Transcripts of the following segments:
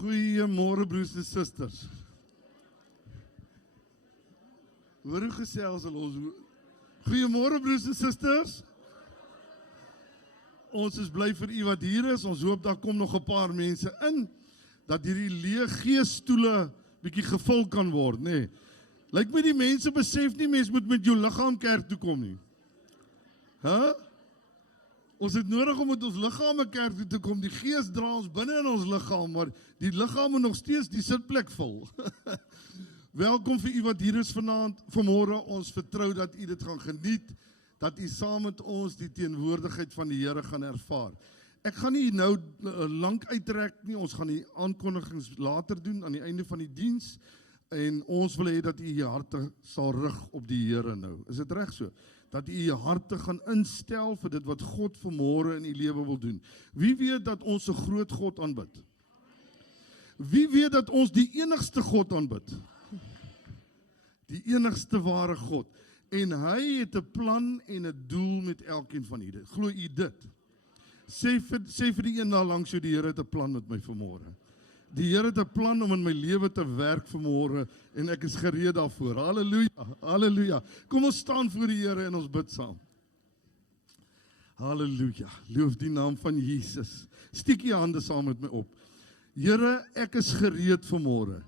Goeiemôre broers en susters. Hoor hoe gesels ons. Goeiemôre broers en susters. Ons is bly vir u wat hier is. Ons hoop daar kom nog 'n paar mense in dat hierdie leë geesstoele bietjie gevul kan word, nê. Lyk my die mense besef nie mens moet met jou liggaam kerk toe kom nie. Ons het nodig om met ons liggame kerk toe te kom. Die gees dra ons binne in ons liggaam, maar die liggaam moet nog steeds die sitplek vul. Welkom vir u wat hier is vanmôre. Ons vertrou dat u dit gaan geniet, dat u saam met ons die teenwoordigheid van die Here gaan ervaar. Ek gaan nie nou lank uittrek nie. Ons gaan die aankondigings later doen aan die einde van die diens. En ons wil hê dat u u harte sal rig op die Here nou. Is dit reg so? Dat u u harte gaan instel vir dit wat God vanmôre in u lewe wil doen. Wie weet dat ons 'n groot God aanbid? Wie weet dat ons die enigste God aanbid? Die enigste ware God. En hy het 'n plan en 'n doel met elkeen van julle. Glo u dit? Sê vir die een daar langs jou, die Here het 'n plan met my vanmôre. Die Here het 'n plan om in my lewe te werk vanmôre en ek is gereed daarvoor. Halleluja, halleluja. Kom ons staan voor die Here en ons bid saam. Halleluja, loof die naam van Jesus. Steek jou hande saam met my op. Here, ek is gereed vanmôre.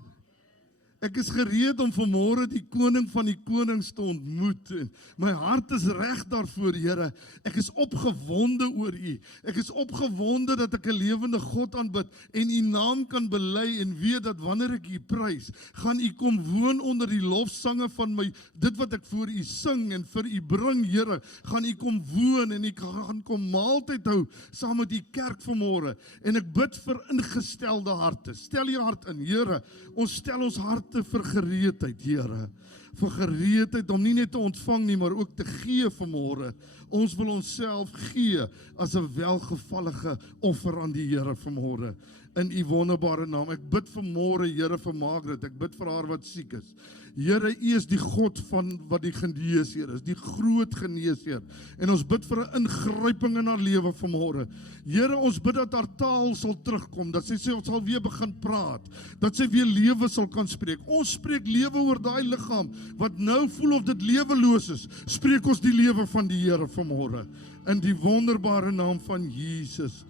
Ek is gereed om vanmôre die koning van die konings te ontmoet. En my hart is reg daarvoor, Here. Ek is opgewonde oor U. Ek is opgewonde dat ek 'n lewende God aanbid en U naam kan bely en weet dat wanneer ek U prys, gaan U kom woon onder die lofsange van my, dit wat ek vir U sing en vir U bring, Here. Gaan U kom woon en U gaan kom maaltyd hou saam met U kerk vanmôre. En ek bid vir ingestelde harte. Stel U hart in, Here. Ons stel ons hart vir gereedheid, Here. Vir gereedheid om nie net te ontvang nie, maar ook te gee vanmôre. Ons wil onsself gee as 'n welgevallige offer aan die Here vanmôre. In U wonderbare naam. Ek bid vanmôre, Here, vir Margaret. Ek bid vir haar wat siek is. Here, U is die God van wat die geneesheer is, die groot geneesheer. En ons bid vir 'n ingryping in haar lewe vanmôre. Here, ons bid dat haar taal sal terugkom, dat sy sal weer begin praat, dat sy weer lewe sal kan spreek. Ons spreek lewe oor daai liggaam wat nou voel of dit leweloos is. Spreek ons die lewe van die Here vanmôre in die wonderbare naam van Jesus.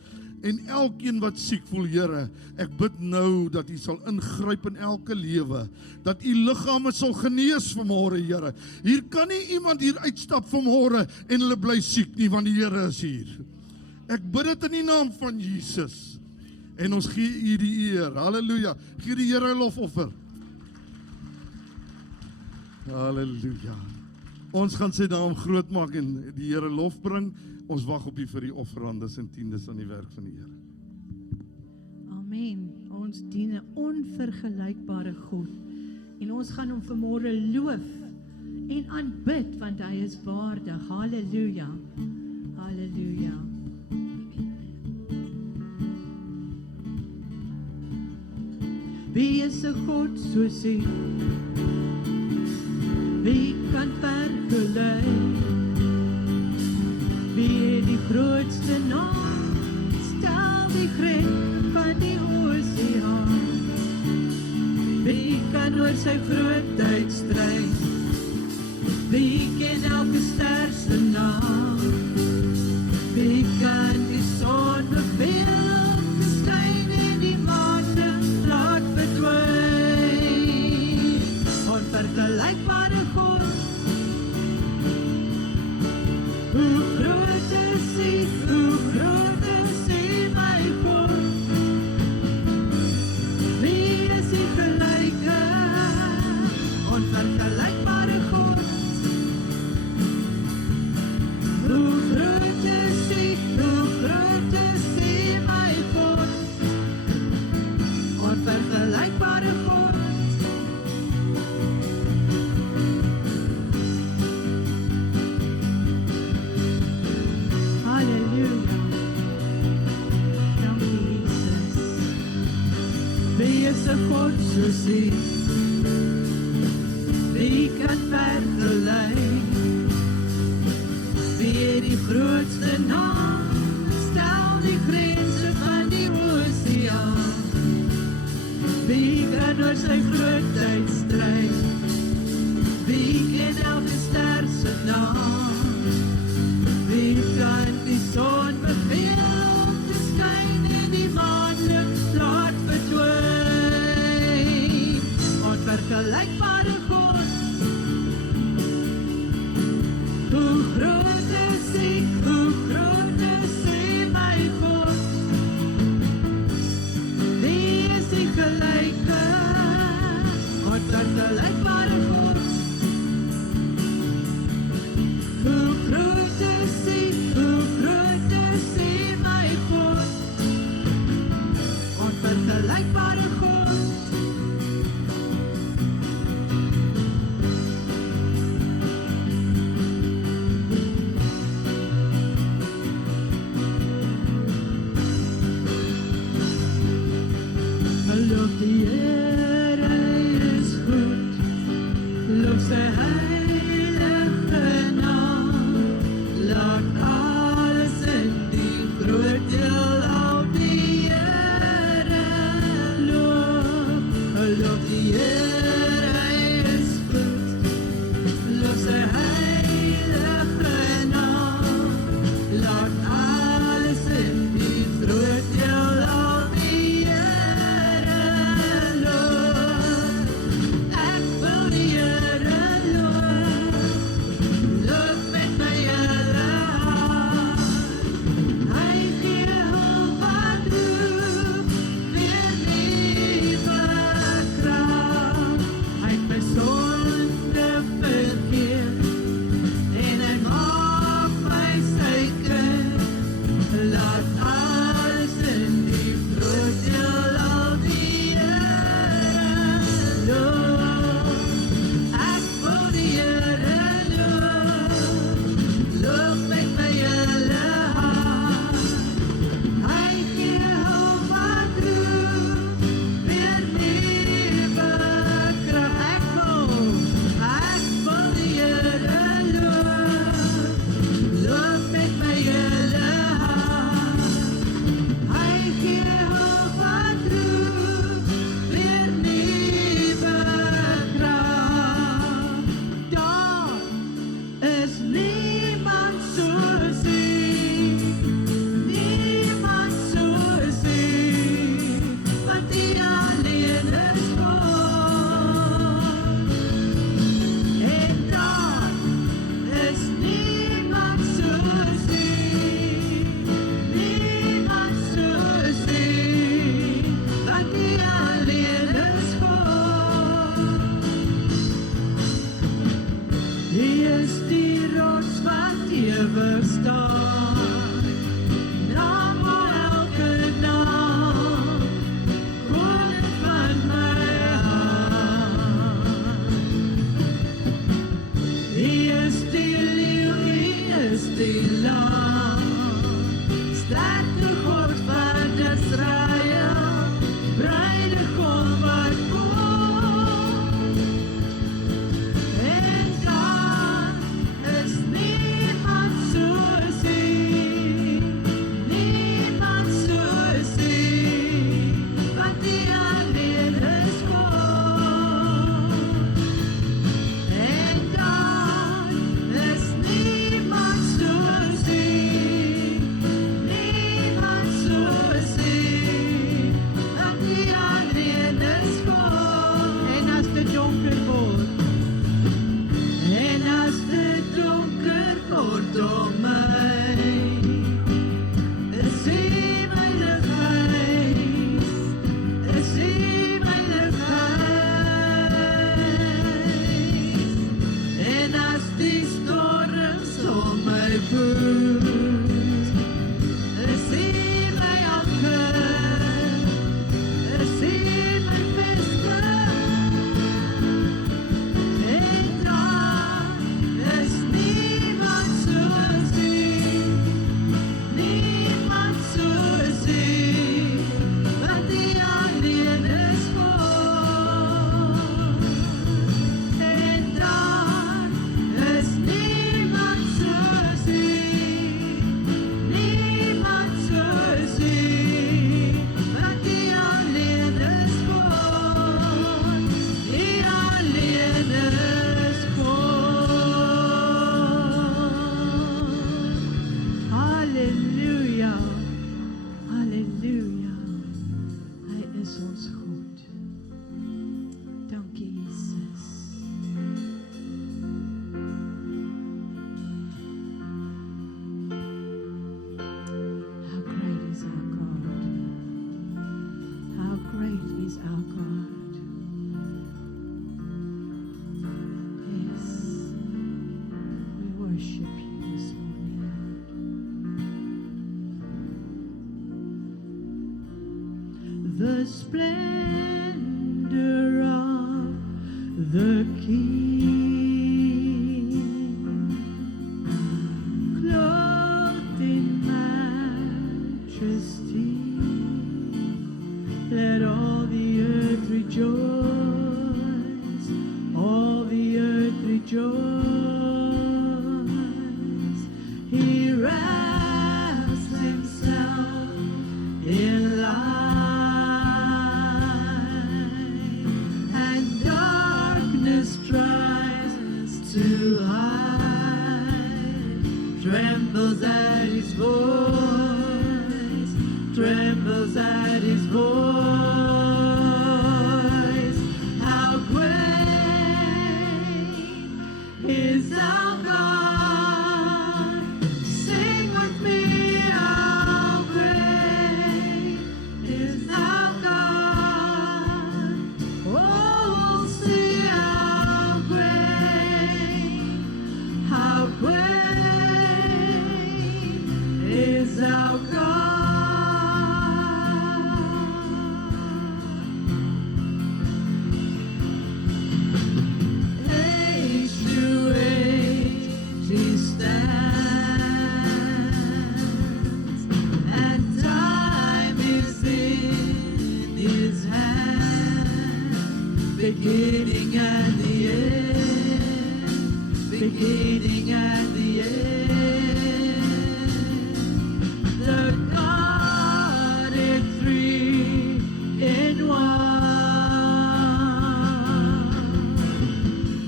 En elkeen wat siek voel, Here, ek bid nou dat U sal ingryp in elke lewe, dat U liggame sal genees vanmôre, Here. Hier kan nie iemand hier uitstap vanmôre en hulle bly siek nie, want die Here is hier. Ek bid dit in die naam van Jesus. En ons gee U die eer. Halleluja. Gee die Here 'n lofoffer. Halleluja. Ons gaan sy naam groot maak en die Here lof bring. Ons wag op U vir die offerandes en tiendes aan die werk van die Here. Amen. Ons dien 'n onvergelykbare God. En ons gaan hom vanmôre loof en aanbid want hy is waardig. Halleluja. Halleluja. Wie is 'n God soos U? Wie kan vergelyk? Wie het die grootste naam? Stel die grens van die oseaan. Wie kan oor sy grootheid stry? Wie ken elke ster se naam? Wie kan die son beveel om te skyn en die maane laat verdwyn? Onvergelykbare God. Hoe groot is U, hoe groot is U, my God. Wie is U gelyke, onvergelykbare God. Hoe groot is U, hoe groot is U, my God. Onvergelykbare God. God soos U, wie kan vergelyk? Wie het die grootste naam? Stel die grense van die oseaan. oor sy grootheid stry? Wie ken elke ster se naam? Wie kan die son beveel om te skyn en die maanlig laat verdwyn? Onvergelykbare God, hoe groot is hy, my God? Wie is die gelyke, onvergelykbare God? Hoe groot is hy, my God? Onvergelykbare God. Loof die Here, hy is goed. Loof sy heilige naam. Laat alles in die groot heelal die Here loof. Loof die Here, hy is goed. Loof sy heilige naam. Laat alles in die groot heelal die Here loof. Ek wil die Here loof. Loof met my hele hart. Hy gee hulp wat roep, weer nuwe krag. Hy het my sonde vergeef en hy maak my sy kind. Laat alles in die groot heelal die Here loof. Ek wil die Here loof. Loof met my hele hart. Hy gee hulp wat roep, weer nuwe krag. Ek wil die Here loof. Loof met my hele hart. the splendor of the King, clothed in majesty. Let all the earth rejoice, all the earth rejoice. He wraps himself in light, and darkness tries to hide, trembles at his voice, trembles at his voice. How great is our God? Sing with me, how great is our God? Oh, see how great is our God. Age to age he stands, and time is in his hand, beginning and the end, beginning and the end. The Godhead three in one,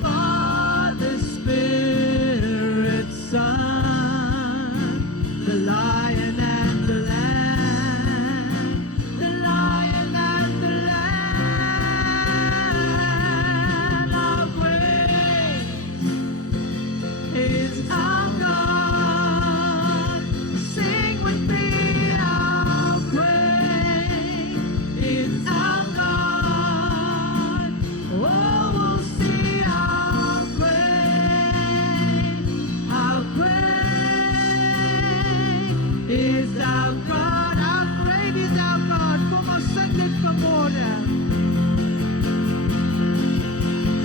Father, Spirit, Son, the Lion and the Lamb, the Lion and the Lamb. How great is our God? Sing with me, how great is our God? Oh, we'll see how great is our God. How great is our God? Kom ons sing dit vanmôre.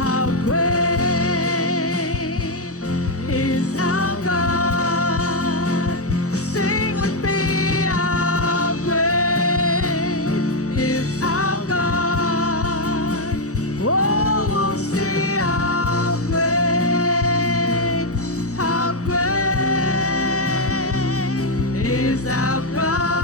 How great is our God? Sing with me, how great is our God? Oh, we'll see how great is our God.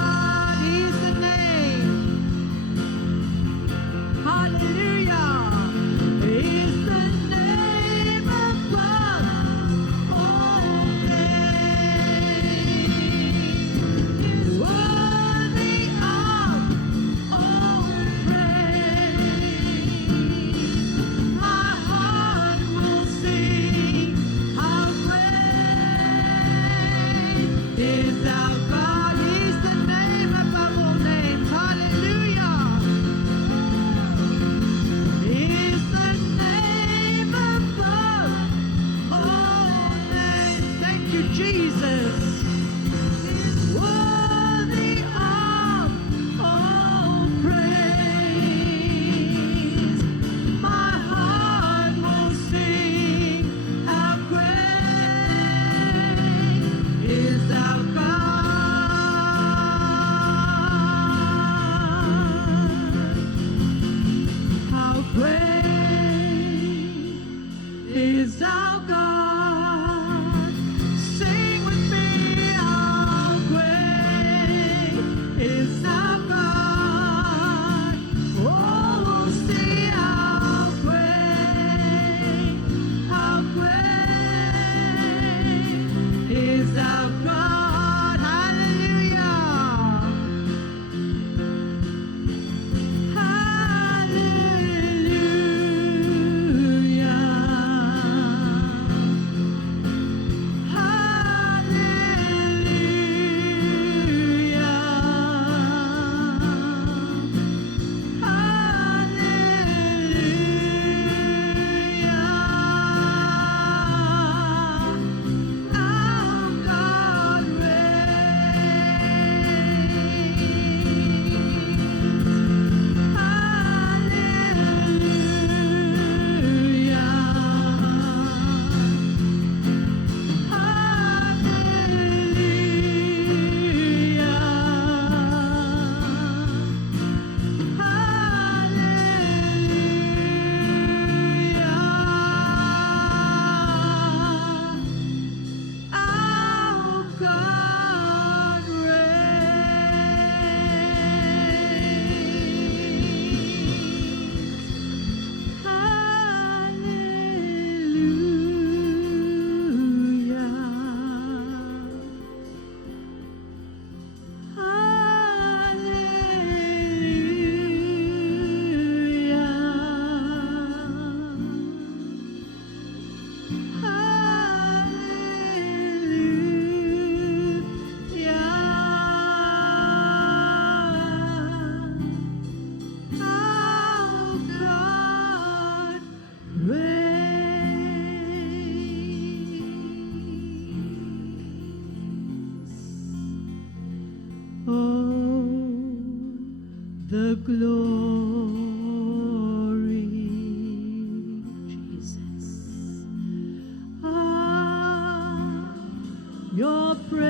the glory, Jesus. Your presence,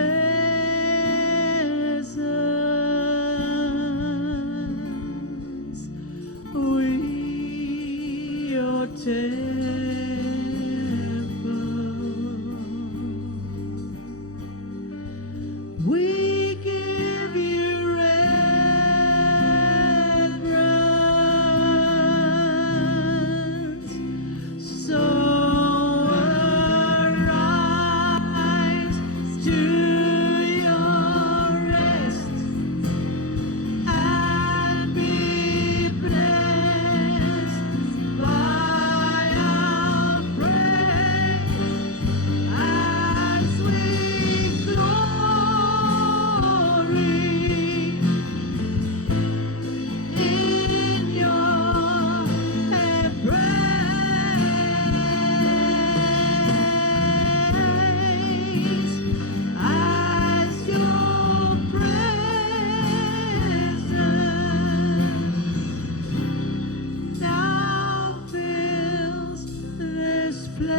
we your temple. We give you reverence. So arise to your rest and be blessed by our praise as we glory in your embrace, as your presence now fills this place.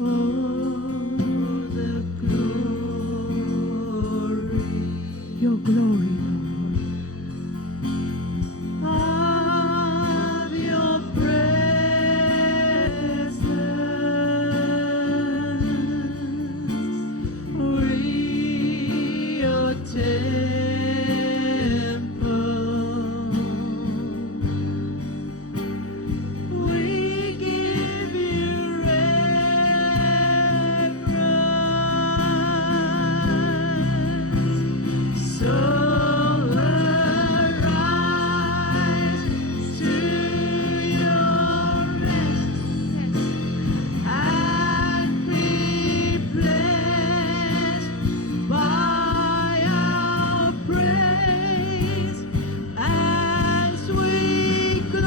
Oh, the glory, your glory, Lord, of your presence, we your temple. We give you reverence. So arise to your rest and be blessed by our praise as we glory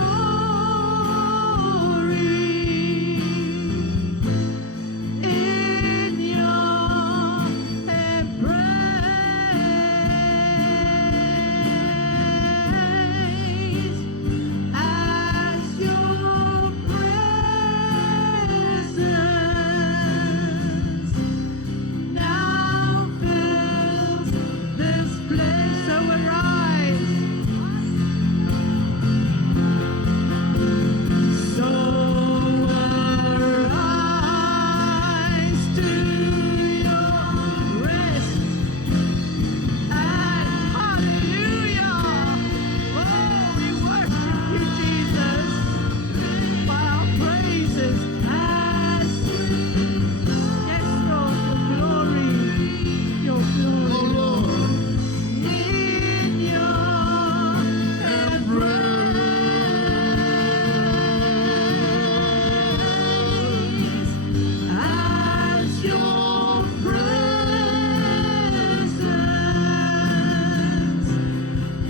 in your embrace, as your presence now fills this place. So arise. So arise to your rest and hallelujah. Oh, we worship you, Jesus, by our praises as yes, Lord, your glory, Lord, in your embrace, as your presence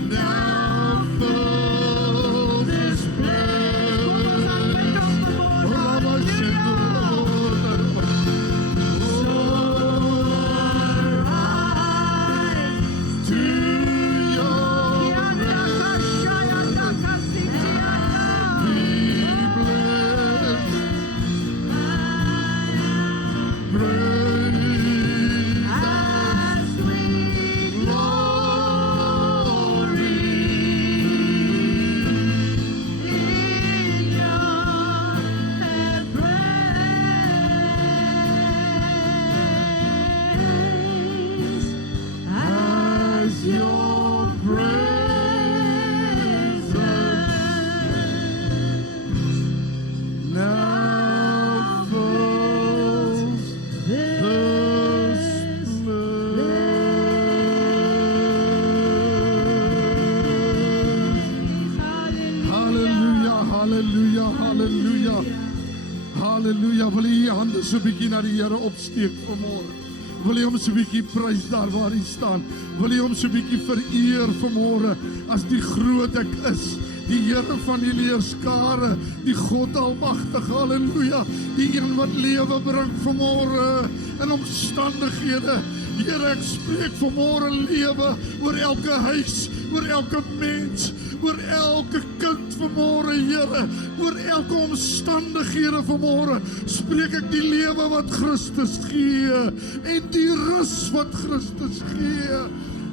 now fills this place. So arise to your rest. Be blessed. Praise as we glory in your embrace, as your presence now fills this place. Hallelujah, hallelujah, hallelujah. Halleluja, wil jy die hande so 'n bietjie na die Here opsteek vanmôre? Wil jy hom so 'n bietjie prys daar waar hy staan? Wil jy hom so 'n bietjie vereer vanmôre as die groot ek is die Here van die leerskare, die God almagtige, halleluja, die een wat lewe bring vanmôre in omstandighede. Here, ek spreek vanmôre lewe oor elke huis, oor elke mens, oor elke kind vanmôre, Here, oor elke omstandighede vanmôre, spreek ek die lewe wat Christus gee, en die rus wat Christus gee,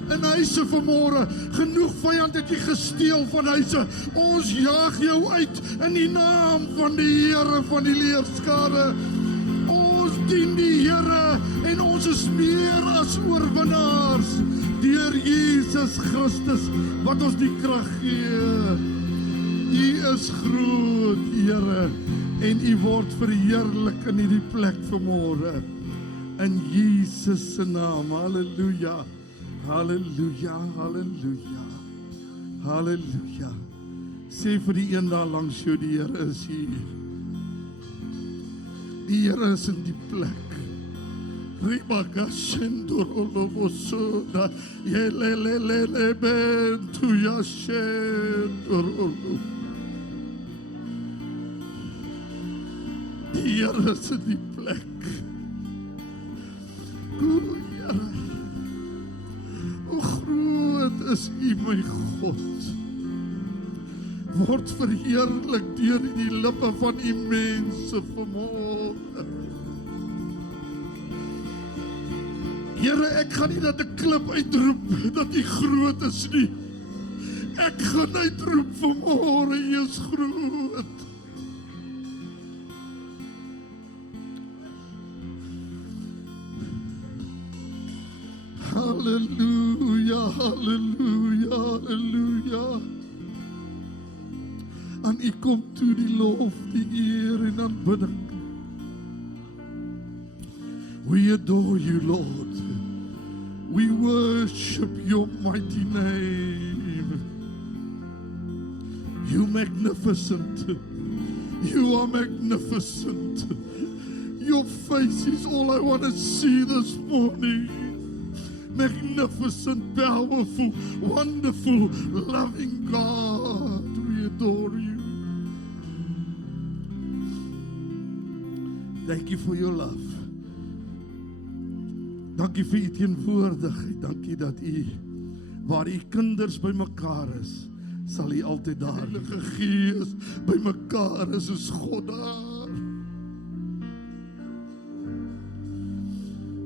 in huise vanmôre, genoeg vyand het jy gesteel van huise, ons jaag jou uit, in die naam van die Here van die leerskare, ons dien die Here, en ons is meer as oorwinnaars, deur Jesus Christus, wat ons die krag gee. U is groot, Here, en U word verheerlik in hierdie plek vanmôre. In Jesus se naam, halleluja, halleluja, halleluja, halleluja. Sê vir die een daar langs jou, die Here is hier. Die Here is in die plek. Ribakashendorolobosoda, yelelelelebentuashendorolo. Die Here is in die plek. O Here, o groot is U my God. Word verheerlik deur die lippe van U mense vanmôre. Here, ek gaan nie dat 'n klip uitroep dat U groot is nie. Ek gaan uitroep vanmôre, U is groot. Halleluja, halleluja, halleluja. Aan U kom toe die lof, die eer en aanbidding. We adore You, Lord. We worship Your mighty name. You magnificent. You are magnificent. Your face is all I want to see this morning. Magnificent, powerful, wonderful, loving God. We adore You. Thank You for Your love. Dankie vir U teenwoordigheid. Dankie dat U, waar U kinders bymekaar is, sal U altyd daar. Heilige Gees bymekaar is God daar.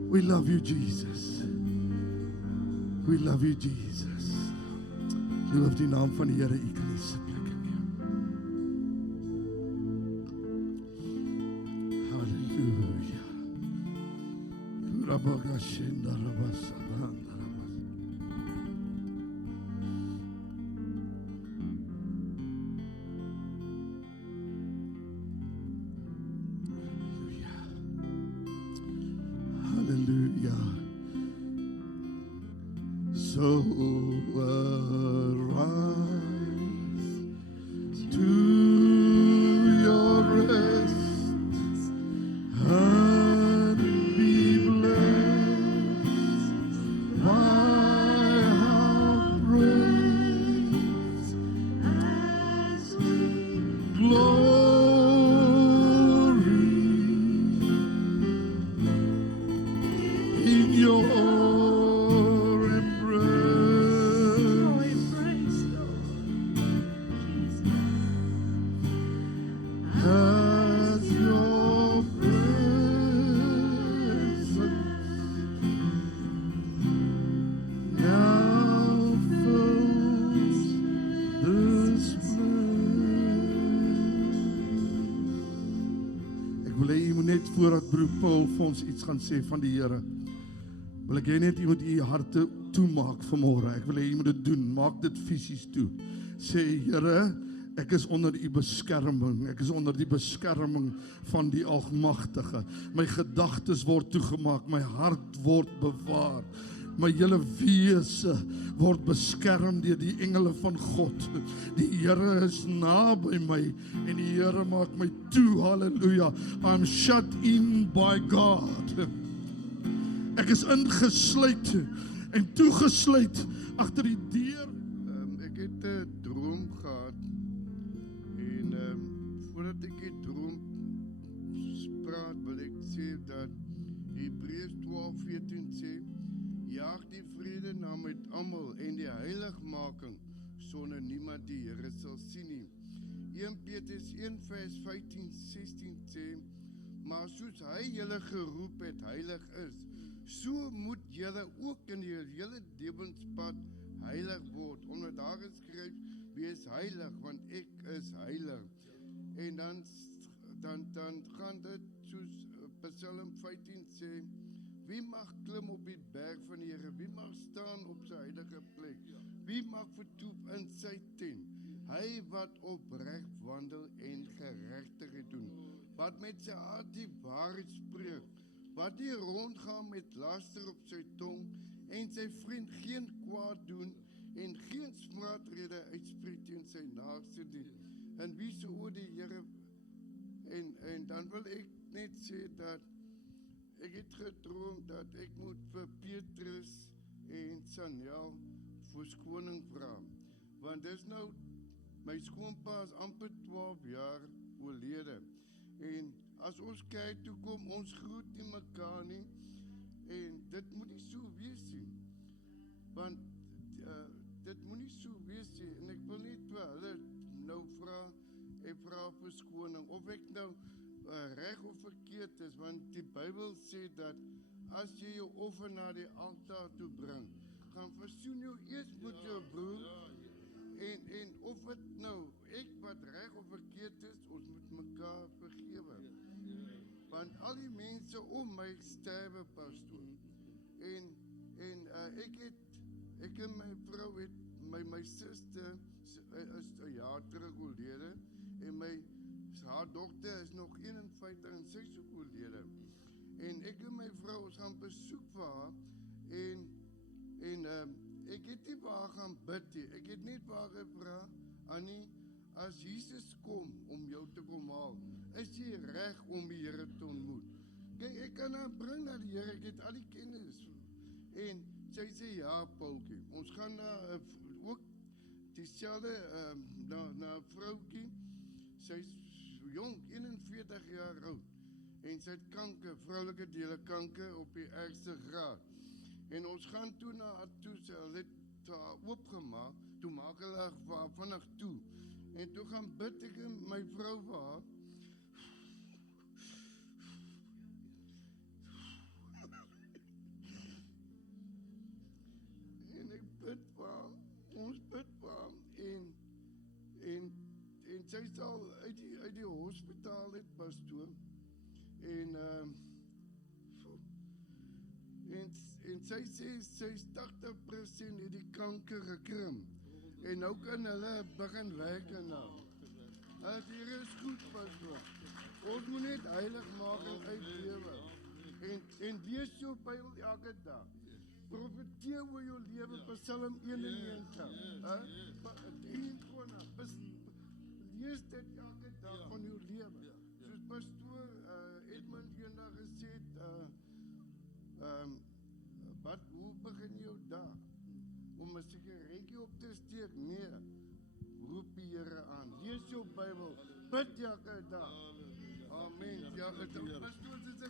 We love You, Jesus. We love You, Jesus. Loof die naam van die Here, U kan die sitplek inneem. Halleluja. Kurabakashinda rabasaranda rabas. Hallelujah. Hallelujah. So arise to Your rest and be blessed. My heart prays as we glory in Your voordat broer Paul vir ons iets gaan sê van die Here, wil ek jy net iemand U harte toemaak vanmôre. Ek wil jy moet dit doen, maak dit fisies toe. Sê, Here, ek is onder U beskerming, ek is onder die beskerming van die Almagtige. My gedagtes word toegemaak, my hart word bewaar. My hele wese word beskerm deur die engele van God. Die Here is naby my en die Here maak my toe. Halleluja. I'm shut in by God. Ek is ingesluit en toegesluit agter die deur. Ek het 'n droom gehad wat ek het droom praat, wil ek sê dat Hebreërs 12:14 sê, jaag die vrede na met almal en die heiligmaking, sonder niemand die Here sal sien nie. 1 Petrus 1:15-16 sê, maar soos hy julle geroep het heilig is, so moet julle ook in die hele lewenspad heilig word. Omdat daar geskryf, wees heilig, want ek is heilig. En dan gaan dit soos Psalm 15 sê, wie mag klim op die berg van die Here? Wie mag staan op sy heilige plek? Wie mag vertoef in sy tent? Hy wat opreg wandel en geregtigheid doen, wat met sy hart die waarheid spreek, wat nie rondgaan met laster op sy tong, en sy vriend geen kwaad doen, en geen smaatrede uitspreek teen sy naaste nie. En wie se oor die Here, en dan wil ek net sê dat ek het gedroom dat ek moet vir Petrus en Sanel verskoning vra, want dis nou, my skoonpa is amper 12 jaar oorlede, en as ons kyk toe kom, ons groet nie mekaar nie, en dit moet nie so wees nie, want dit moet nie so wees nie, en ek wil net vir hulle nou vra, ek vra verskoning, of ek nou reg of verkeerd is, want die Bybel sê dat as jy jou offer na die altaar toe bring, gaan versoen jou eers met jou broer, en of het nou, ek wat reg of verkeerd is, ons moet mekaar vergewe, want al die mense om my sterwe pastoor, en ek en my vrou het, my suster is 'n jaar terug oorlede, en haar dogter is nog 51 en sy is ook oorlede. En ek en my vrou ons gaan besoek vir haar, en ek het nie vir haar gaan bid nie. Ek het net vir haar gevra, Annie, as Jesus kom om jou te kom haal, is jy reg om die Here te ontmoet? Kyk, ek kan haar bring na die Here, ek het al die kennis. En sy sê, ja, Paulkie, ons gaan na ook dieselfde na 'n vroukie, sy is jong, 41 jaar oud, en sy het kanker, vroulike dele kanker op die ergste graad. En ons gaan toe na haar toe, sy het haar oopgemaak, toe maak hulle haar vinnig toe. En toe gaan bid ek en my vrou vir haar. En ek bid vir haar, ons bid vir haar, en sy sal uit die hospitaal het, pastoor, en sy sê, sy is 80% het die kanker gekrimp, en nou kan hulle begin werk en nou. Die Here is goed, pastoor. Ons moet net heilig maak en uitlewe, en lees jou Bybel elke dag. Profeteer oor jou lewe, Psalm 91, 23, lees dit elke dag van jou lewe. Soos pastoor Edmund eendag gesê het, hoe begin jou dag? Om 'n sigaretjie op te steek? Nee, roep die Here aan. Lees jou Bybel, bid elke dag. Amen. Ja, pastoor, dit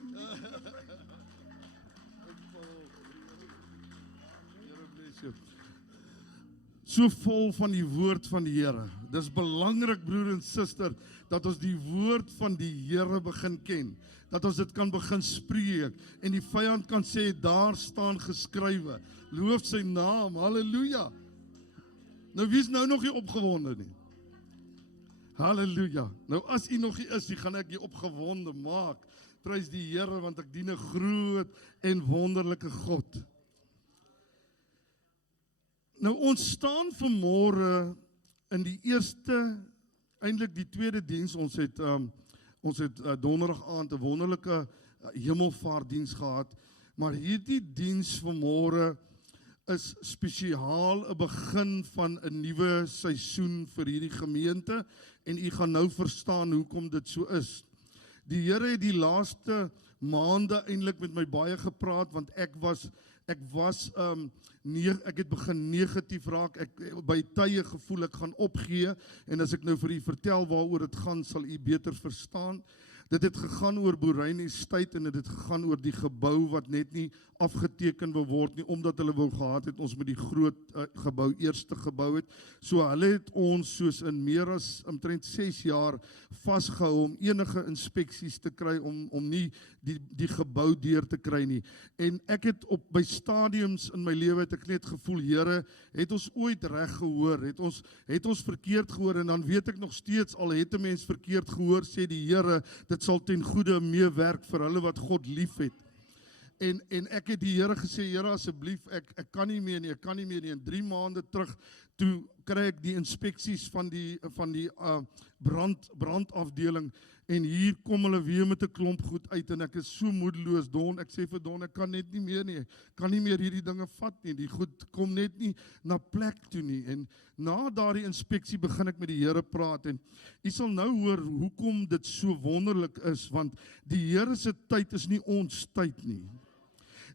is 'n so vol van die woord van die Here. Dis belangrik, broer en suster, dat ons die woord van die Here begin ken, dat ons dit kan begin spreek, en die vyand kan sê, daar staan geskrywe, loof sy naam, halleluja. Nou wie is nou nog nie opgewonde nie? Halleluja. Nou as u nog nie is, gaan ek u opgewonde maak. Prys die Here, want ek dien 'n groot en wonderlike God. Nou ons staan vanmôre in die eerste, eintlik die tweede diens. Ons het donderdag aand 'n wonderlike hemelvaartdiens gehad, maar hierdie diens vanmôre is spesiaal 'n begin van 'n nuwe seisoen vir hierdie gemeente, en u gaan nou verstaan hoekom dit so is. Die Here het die laaste maande eintlik met my baie gepraat, want ek het begin negatief raak. Ek by tye gevoel ek gaan opgee, en as ek nou vir u vertel waaroor dit gaan, sal u beter verstaan. Dit het gegaan oor Boeryn Estate en dit het gegaan oor die gebou wat net nie afgeteken wil word nie, omdat hulle wou gehad het ons met die groot gebou eerste gebou het. So hulle het ons soos in meer as omtrent 6 jaar vasgehou om enige inspeksies te kry om nie die gebou deur te kry nie. En ek het by stadiums in my lewe het ek net gevoel, Here, het ons ooit reg gehoor? Het ons verkeerd gehoor? En dan weet ek nog steeds, al het 'n mens verkeerd gehoor, sê die Here, dit sal ten goeie meewerk vir hulle wat God liefhet. En ek het die Here gesê, Here, asseblief, ek kan nie meer nie. En 3 maande terug, toe kry ek die inspeksies van die brandafdeling, en hier kom hulle weer met 'n klomp goed uit, en ek is so moedeloos, Don, ek sê vir Don, ek kan net nie meer nie, ek kan nie meer hierdie dinge vat nie, die goed kom net nie na plek toe nie. En na daardie inspeksie begin ek met die Here praat, en u sal nou hoor hoekom dit so wonderlik is, want die Here se tyd is nie ons tyd nie.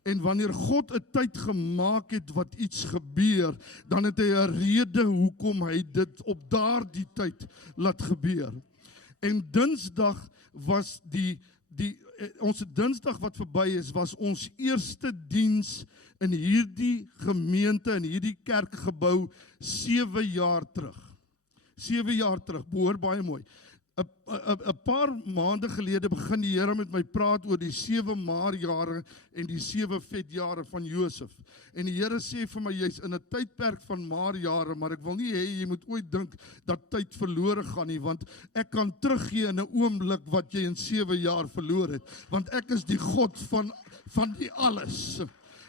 En wanneer God 'n tyd gemaak het wat iets gebeur, dan het hy 'n rede hoekom hy dit op daardie tyd laat gebeur. En Dinsdag was ons Dinsdag wat verby is, was ons eerste diens in hierdie gemeente, in hierdie kerkgebou 7 jaar terug. 7 jaar terug, behoor baie mooi. 'n paar maande gelede begin die Here met my praat oor die 7 maarjare en die 7 vetjare van Josef. En die Here sê vir my, jy's in 'n tydperk van maarjare, maar ek wil nie hê jy moet ooit dink dat tyd verlore gaan nie, want ek kan teruggee in 'n oomblik wat jy in 7 jaar verloor het, want ek is die God van die alles.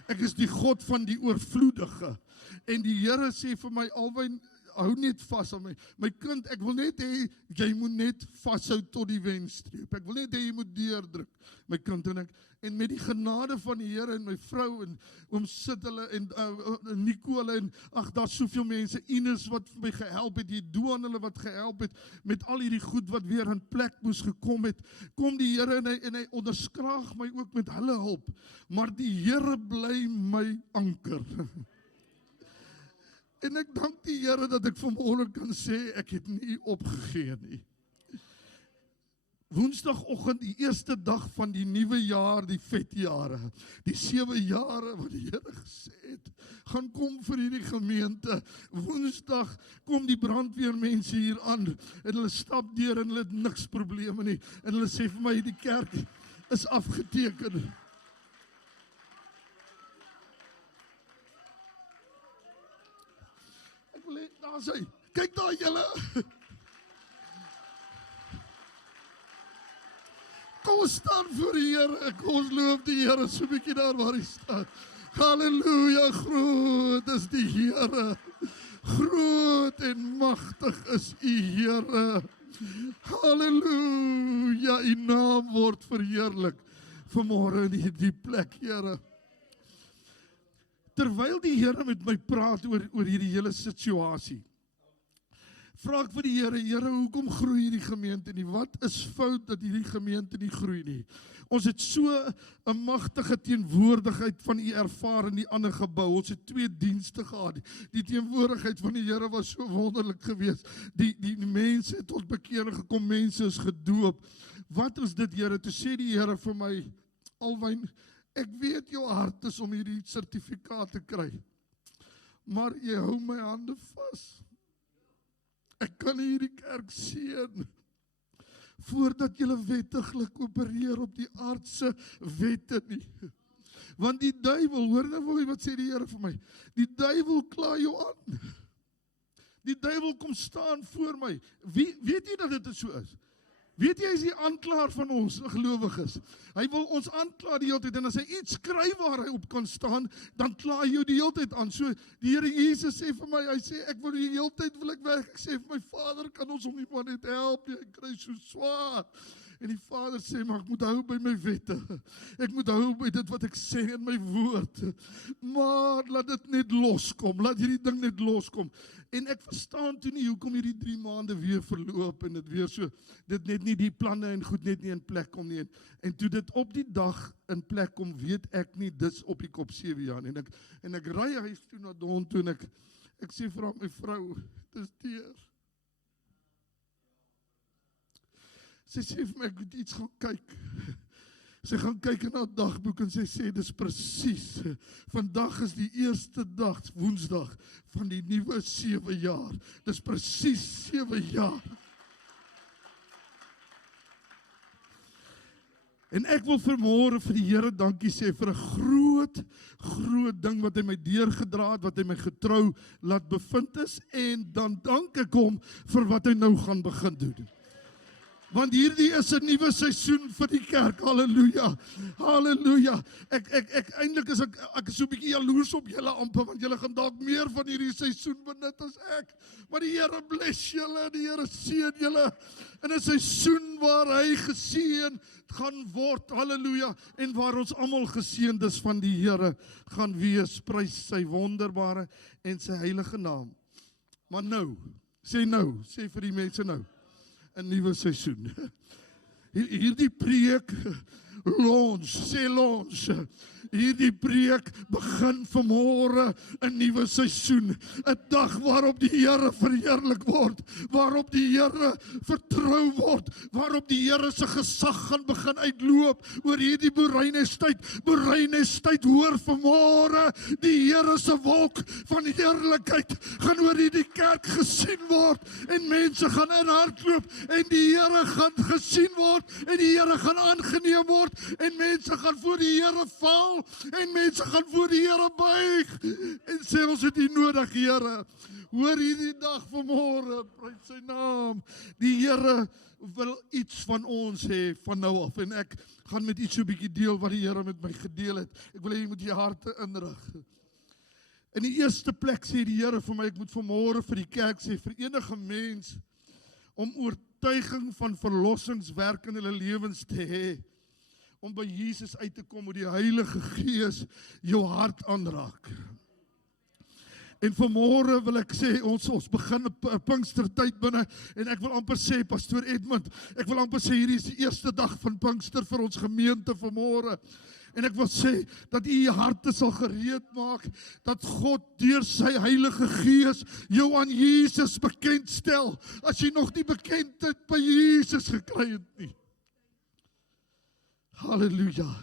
Ek is die God van die oorvloedige. En die Here sê vir my, Alwyn, hou net vas aan my kind, ek wil net hê, jy moet net vashou tot die wenstreep, ek wil net hê, jy moet deurdruk, my kind, en met die genade van die Here, en my vrou, en oom sit hulle, en Nicole, en daar's soveel mense, Ines wat vir my gehelp het, die Doan hulle wat gehelp het, met al hierdie goed wat weer in plek moes gekom het, kom die Here, en hy onderskraag my ook met hulle hulp, maar die Here bly my anker. En ek dank die Here dat ek vanmôre kan sê, ek het nie opgegee nie. Woensdagoggend, die eerste dag van die nuwe jaar, die vetjare, die 7 jare wat die Here gesê het, gaan kom vir hierdie gemeente. Woensdag kom die brandweermense hier aan, en hulle stap deur en hulle het niks probleme nie, en hulle sê vir my, die kerk is afgeteken. Daar sê, kyk daar julle. Kom ons staan voor die Here, kom ons loof die Here so 'n bietjie daar waar hy staan. Halleluja, groot is die Here. Groot en magtig is u Here. Halleluja, u naam word verheerlik vanmôre in hierdie plek, Here. Terwyl die Here met my praat oor hierdie hele situasie, vra ek vir die Here, hoekom groei hierdie gemeente nie? Wat is fout dat hierdie gemeente nie groei nie? Ons het so 'n magtige teenwoordigheid van u ervaar in die ander gebou. Ons het 2 dienste gehad. Die teenwoordigheid van die Here was so wonderlik geweest. Die mense het tot bekering gekom, mense is gedoop. Wat is dit, Here? Toe sê die Here vir my, Alwyn, ek weet jou hart is om hierdie sertifikaat te kry, maar jy hou my hande vas. Ek kan hierdie kerk seën, voordat julle wettiglik opereer op die aardse wette nie. Want die duiwel, hoor nou wat sê die Here vir my, die duiwel kla jou aan. Die duiwel kom staan voor my. Weet jy dat dit so is? Weet jy, hy is die aanklaer van ons gelowiges. Hy wil ons aankla die hele tyd, en as hy iets skryf waar hy op kan staan, dan kla hy jou die hele tyd aan. So, die Here Jesus sê vir my, hy sê, ek wil die hele tyd wil ek werk. Ek sê vir my Vader, kan ons hom nie maar net help nie, hy kry so swaar. En die Vader sê, maar ek moet hou by my wette. Ek moet hou by dit wat ek sê in my woord. Maar laat dit net loskom. Laat hierdie ding net loskom. En ek verstaan toe nie hoekom hierdie 3 maande weer verloop en dit weer so, dit net nie die planne en goed net nie in plek kom nie. En toe dit op die dag in plek kom, weet ek nie, dis op die kop 7 jaar. En ek ry huis toe na Don toe en ek sê vir my vrou, dis teer. Sy sê vir my, ek moet iets gaan kyk. Sy gaan kyk in haar dagboek en sy sê, dis presies, vandag is die eerste dag, Woensdag, van die nuwe 7 jaar. Dis presies 7 jaar. En ek wil vanmôre vir die Here dankie sê vir 'n groot ding wat hy my deurgedra het, wat hy my getrou laat bevind is, en dan dank ek hom vir wat hy nou gaan begin doen. Want hierdie is 'n nuwe seisoen vir die kerk. Halleluja. Halleluja. Ek eintlik is ek is so 'n bietjie jaloers op julle amper, want julle gaan dalk meer van hierdie seisoen benut as ek. Maar die Here bless julle, die Here seën julle in 'n seisoen waar hy geseën gaan word. Halleluja. En waar ons almal geseëndes van die Here gaan wees. Prys sy wonderbare en sy heilige naam. Maar nou, sê vir die mense nou. 'n nuwe seisoen. Hierdie preek launch. Hierdie preek begin vanmôre 'n nuwe seisoen. 'n Dag waarop die Here verheerlik word, waarop die Here vertrou word, waarop die Here se gesag gaan begin uitloop oor hierdie Boereinestyd. Boereinestyd, hoor vanmôre, die Here se wolk van heerlikheid gaan oor hierdie kerk gesien word en mense gaan inhardloop en die Here gaan gesien word en die Here gaan aangeneem word en mense gaan voor die Here val en mense gaan voor die Here buig en sê ons het U nodig, Here. Hoor hierdie dag vanmôre, prys sy naam. Die Here wil iets van ons hê van nou af en ek gaan met iets so 'n bietjie deel wat die Here met my gedeel het. Ek wil hê jy moet jou harte inrig. In die eerste plek sê die Here vir my, ek moet vanmôre vir die kerk sê, vir enige mens om oortuiging van verlossingswerk in hulle lewens te hê, om by Jesus uit te kom, moet die Heilige Gees jou hart aanraak. En vanmôre wil ek sê, ons begin 'n Pinkstertyd binne, en ek wil amper sê, Pastoor Edmund, ek wil amper sê, hierdie is die eerste dag van Pinkster vir ons gemeente vanmôre. En ek wil sê, dat u harte sal gereed maak, dat God deur sy Heilige Gees jou aan Jesus bekendstel, as jy nog nie bekendheid by Jesus gekry het nie. Halleluja.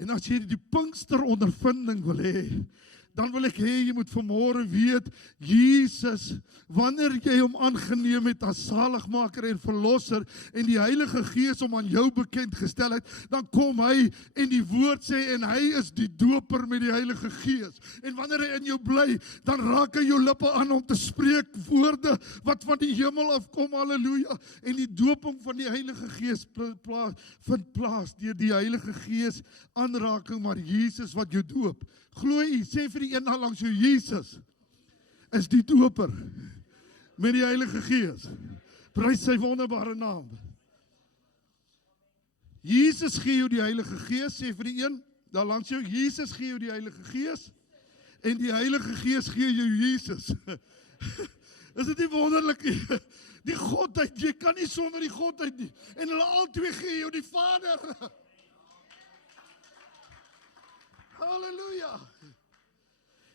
En as jy die Pinkster ondervinding wil hê, dan wil ek hê jy moet vanmôre weet, Jesus, wanneer jy hom aangeneem het as saligmaker en verlosser en die Heilige Gees hom aan jou bekend gestel het, dan kom hy en die woord sê en hy is die doper met die Heilige Gees. En wanneer hy in jou bly, dan raak hy jou lippe aan om te spreek woorde wat van die hemel afkom. Halleluja. En die doping van die Heilige Gees vind plaas deur die Heilige Gees aanraking, maar Jesus wat jou doop. Glo jy, sê vir die een daar langs jou, Jesus is die doper met die Heilige Gees. Prys sy wonderbare naam. Jesus gee jou die Heilige Gees, sê vir die een daar langs jou, Jesus gee jou die Heilige Gees en die Heilige Gees gee jou Jesus. Is dit nie wonderlik nie? Die Godheid, jy kan nie sonder die Godheid nie. En hulle albei gee jou die Vader. Halleluja.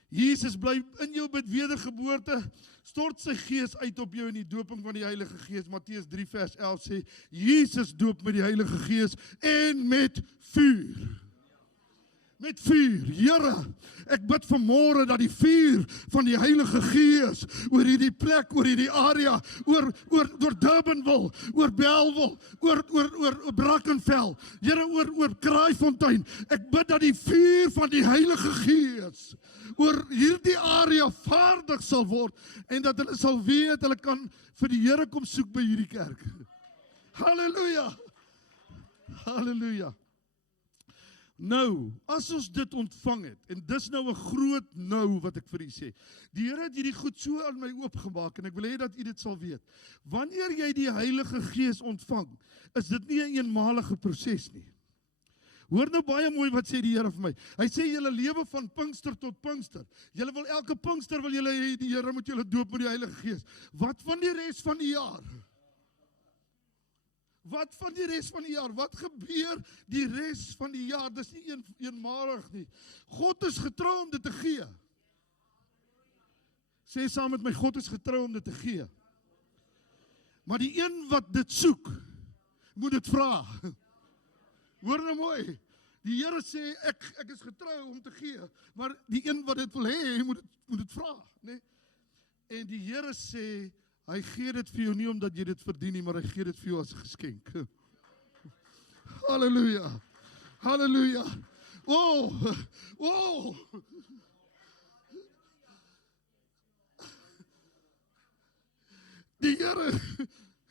Jesus bly in jou met wedergeboorte, stort sy Gees uit op jou in die doping van die Heilige Gees. Matteus 3 vers 11 sê, Jesus doop met die Heilige Gees en met vuur. Met vuur. Here, ek bid vanmôre dat die vuur van die Heilige Gees oor hierdie plek, oor hierdie area, oor Durbanville, oor Bellville, oor Brackenfell, Here, oor Kraaifontein. Ek bid dat die vuur van die Heilige Gees oor hierdie area vaardig sal word en dat hulle sal weet, hulle kan vir die Here kom soek by hierdie kerk. Halleluja. Halleluja. Nou, as ons dit ontvang het, en dis nou 'n groot nou wat ek vir u sê. Die Here het hierdie goed so aan my oopgemaak en ek wil hê dat u dit sal weet. Wanneer jy die Heilige Gees ontvang, is dit nie 'n eenmalige proses nie. Hoor nou baie mooi wat sê die Here vir my. Hy sê julle lewe van Pinkster tot Pinkster. Julle wil elke Pinkster wil julle hê die Here moet julle doop met die Heilige Gees. Wat van die res van die jaar? Wat van die res van die jaar? Wat gebeur die res van die jaar? Dis nie eenmalig nie. God is getrou om dit te gee. Sê saam met my, God is getrou om dit te gee. Maar die een wat dit soek, moet dit vra. Hoor nou mooi. Die Here sê, ek is getrou om te gee, maar die een wat dit wil hê, moet dit vra, né? En die Here sê, hy gee dit vir jou nie omdat jy dit verdien nie, maar hy gee dit vir jou as 'n geskenk. Halleluja. Halleluja. Oh. Die Here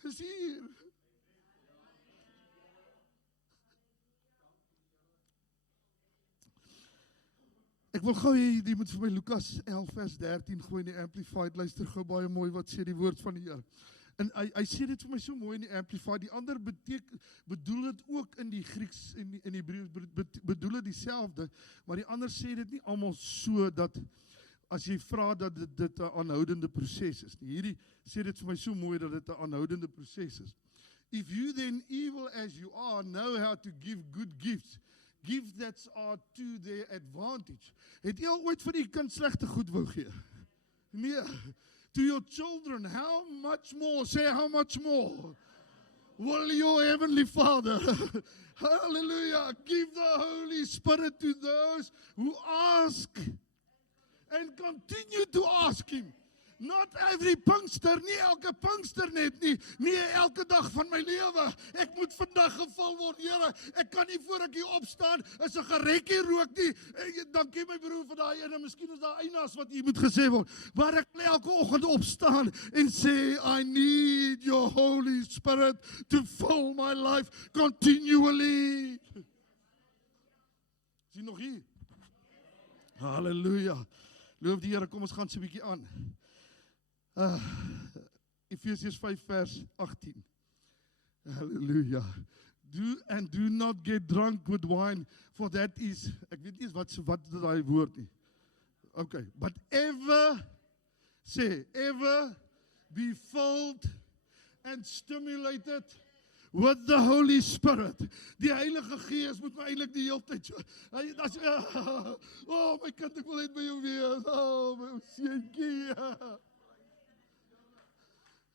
is hier. Ek wil gou hê jy moet vir my Lukas 11 vers 13 gooi in die Amplified. Luister gou baie mooi wat sê die woord van die Here. En hy sê dit vir my so mooi in die Amplified. Die ander bedoel dit ook in die Grieks en in Hebreëus bedoel dit dieselfde, maar die ander sê dit nie almal so dat as jy vra dat dit 'n aanhoudende proses is nie. Hierdie sê dit vir my so mooi dat dit 'n aanhoudende proses is. If you then evil as you are know how to give good gifts, gifts that are to their advantage. Het jy al ooit vir die kind slegte goed wou gee? Nee. To your children, how much more, say how much more, will your heavenly Father, hallelujah, give the Holy Spirit to those who ask and continue to ask Him. Not every Pinkster, nie elke Pinkster net nie, nie elke dag van my lewe. Ek moet vandag geval word, Here. Ek kan nie voor ek hier opstaan, is 'n gerekkie rook nie. Dankie my broer vir daai ene, miskien is daar eienaars wat hier moet gesê word. Maar ek wil elke oggend opstaan en sê, I need your Holy Spirit to fill my life continually. Is jy nog hier? Halleluja. Loof die Here, kom ons gaan so 'n bietjie aan. Efesiërs 5 vers 18. Hallelujah. Do not get drunk with wine, for that is, ek weet nie wat daai woord nie. Okay, but ever be filled and stimulated with the Holy Spirit. Die Heilige Gees moet my eintlik die hele tyd so. Oh my kind, ek wil net by jou wees. Oh my seentjie.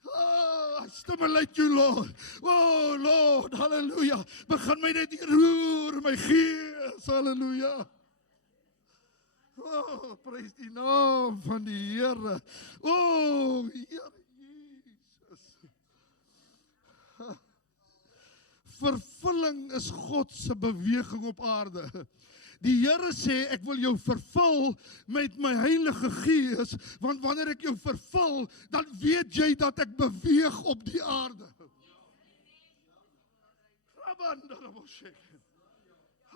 Oh, I stimulate you, Lord. Oh, Lord, hallelujah. Begin my net hier roer, my gees, hallelujah. Oh, prys die naam van die Here. Oh, Here Jesus. Vervulling is God se beweging op aarde. Die Here sê, ek wil jou vervul met my Heilige Gees, want wanneer ek jou vervul, dan weet jy dat ek beweeg op die aarde.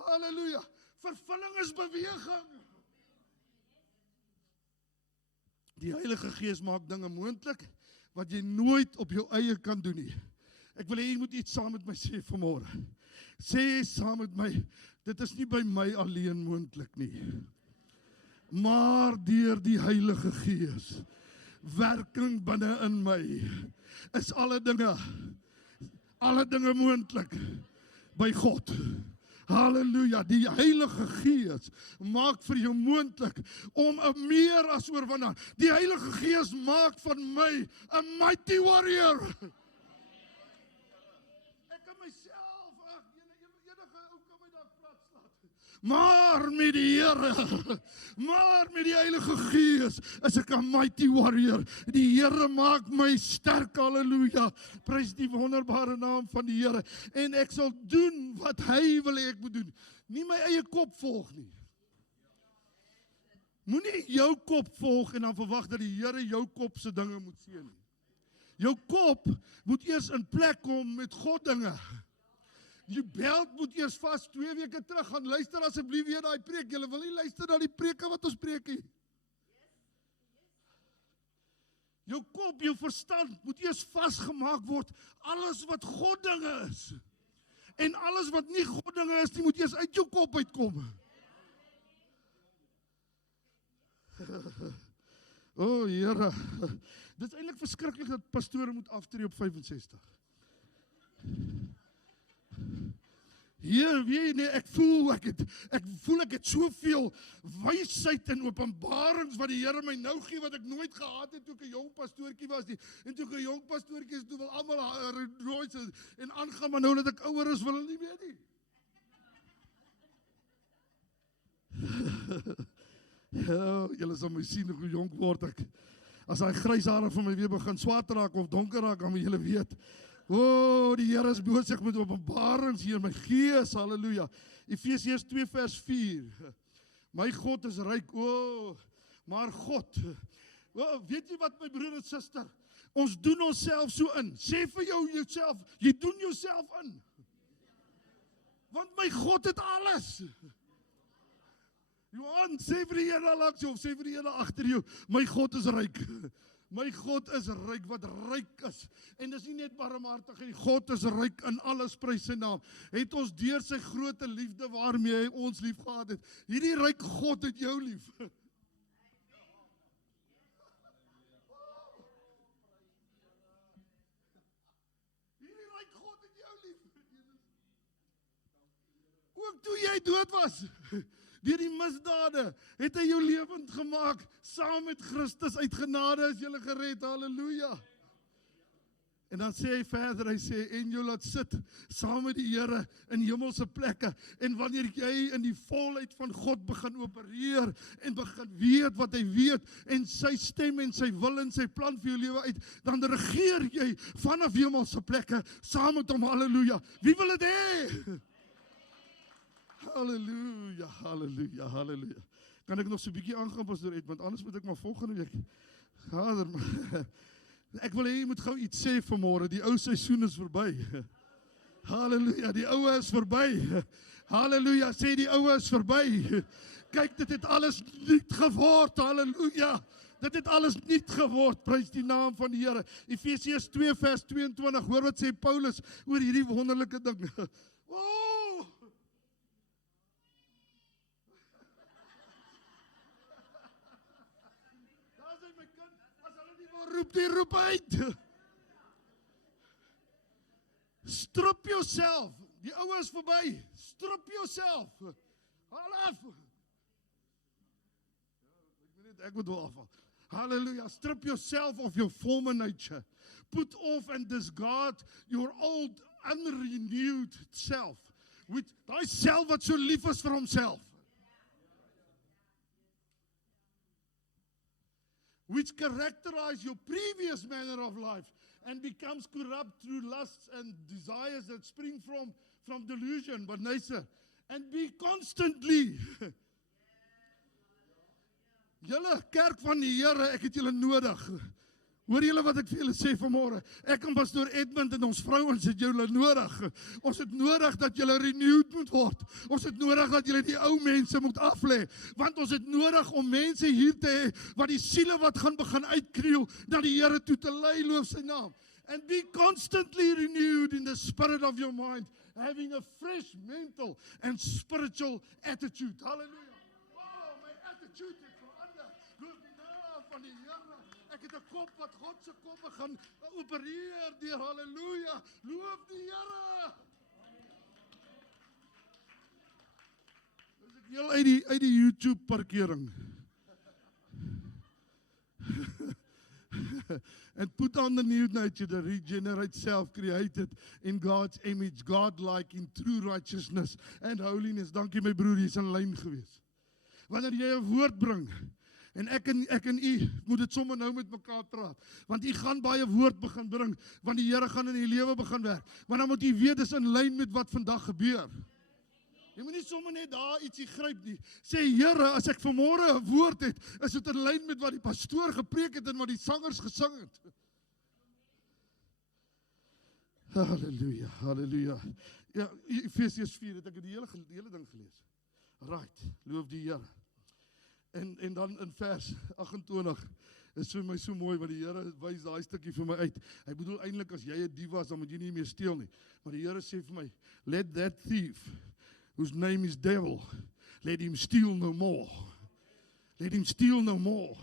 Halleluja. Vervulling is beweging. Die Heilige Gees maak dinge moontlik wat jy nooit op jou eie kan doen nie. Ek wil hê jy moet iets saam met my sê vanmôre. Sê saam met my, dit is nie by my alleen moontlik nie. Maar deur die Heilige Gees, werking binne in my, is alle dinge moontlik by God. Halleluja, die Heilige Gees maak vir jou moontlik om 'n meer as oorwinnaar. Die Heilige Gees maak van my 'n mighty warrior. Ek kan myself, enige ou kan my daar plat slaat. Maar met die Here, maar met die Heilige Gees is ek 'n mighty warrior. Die Here maak my sterk, halleluja. Prys die wonderbare naam van die Here. En ek sal doen wat hy wil hê ek moet doen. Nie my eie kop volg nie. Moenie jou kop volg en dan verwag dat die Here jou kop se dinge moet sien nie. Jou kop moet eers in plek kom met God dinge. Die belt moet eers vas 2 weke terug gaan luister asseblief weer daai preek. Julle wil nie luister na die preke wat ons preek nie. Jou kop, jou verstand moet eers vasgemaak word. Alles wat God dinge is. En alles wat nie God dinge is, die moet eers uit jou kop uitkom. O, Here. Dit is eintlik verskriklik dat pastore moet aftree op 65. Hier, weet nie, ek voel ek het soveel wysheid en openbarings wat die Here my nou gee wat ek nooit gehad het toe ek 'n jong pastoortjie was nie. En toe ek 'n jong pastoortjie is, toe wil almal rooi en aangaan, maar nou dat ek ouer is, wil hulle nie meer nie. Ja, julle sal my sien hoe jonk word ek. As daai grys hare van my weer begin swart raak of donker raak, dan moet julle weet. O, die Here is besig met openbarings hier in my gees. Halleluja. Efesiërs 2 vers 4. My God is ryk. O, maar God. O, weet jy wat my broer en suster? Ons doen onsself so in. Sê vir jouself, jy doen jouself in. Want my God het alles. Johan, sê vir die Here langs jou, sê vir die Here agter jou, my God is ryk. My God is ryk, wat ryk is. En dis nie net barmhartigheid, God is ryk in alles, prys sy naam. Het ons deur sy groote liefde waarmee hy ons lief gehad het. Hierdie ryk God het jou lief. Hierdie ryk God het jou lief. Ook toe jy dood was. Deur die misdade het hy jou lewend gemaak. Saam met Christus uit genade is jy gered. Halleluja. En dan sê hy verder, hy sê, en jy laat sit saam met die Here in hemelse plekke. En wanneer jy in die volheid van God begin opereer en begin weet wat hy weet en sy stem en sy wil en sy plan vir jou lewe uit, dan regeer jy vanaf hemelse plekke saam met hom. Halleluja. Wie wil dit hê? Halleluja, halleluja, halleluja. Kan ek nog so 'n bietjie aangaan, Pastor Ed, want anders moet ek maar volgende week. Vader, ek wil hê jy moet gou iets sê vanmôre. Die ou seisoen is verby. Halleluja, die ou is verby. Halleluja, sê die ou is verby. Kyk, dit het alles nuut geword. Halleluja. Dit het alles nuut geword. Prys die naam van die Here. Efesiërs 2 vers 22. Hoor wat sê Paulus oor hierdie wonderlike ding. Oh! Roep die roep uit. Strip yourself. Die ou is verby. Strip yourself. Haal af. Ek moet wel afval. Hallelujah. Strip yourself of your former nature. Put off and discard your old unrenewed self. With daai self wat so lief is vir homself. Which characterize your previous manner of life and becomes corrupt through lusts and desires that spring from delusion, but nicer. And be constantly. Julle kerk van die Here, ek het julle nodig. Hoor julle wat ek vir julle sê vanmôre? Ek en Pastor Edmund en ons vrouens het julle nodig. Ons het nodig dat julle renewed moet word. Ons het nodig dat julle die ou mense moet aflê. Want ons het nodig om mense hier te hê wat die siele wat gaan begin uitkreeu na die Here toe te lei, loof sy naam. And be constantly renewed in the spirit of your mind, having a fresh mental and spiritual attitude. Hallelujah. Oh, my attitude het verander. Loof die naam van die Here. Ek het 'n kop wat God se kop begin opereer deur. Halleluja. Loof die Here. Dis ek heel uit die YouTube parkering. And put on the new nature, the regenerate self created in God's image, God-like in true righteousness and holiness. Dankie my broer, jy's in lyn gewees. Wanneer jy 'n woord bring, en ek en u moet dit sommer nou met mekaar praat. Want u gaan baie woord begin bring, want die Here gaan in u lewe begin werk. Want dan moet u weet dis in lyn met wat vandag gebeur. Jy moet nie sommer net daar ietsie gryp nie. Sê Here, as ek vanmôre 'n woord het, is dit in lyn met wat die pastoor gepreek het en wat die sangers gesing het. Halleluja, halleluja. Ja, Efesiërs 4 het ek die hele ding gelees. Right, loof die Here. En dan in vers 28 is vir my so mooi, want die Here wys daai stukkie vir my uit. Hy bedoel eintlik as jy 'n dief was, dan moet jy nie meer steel nie. Maar die Here sê vir my, let that thief, whose name is devil, let him steal no more. Let him steal no more.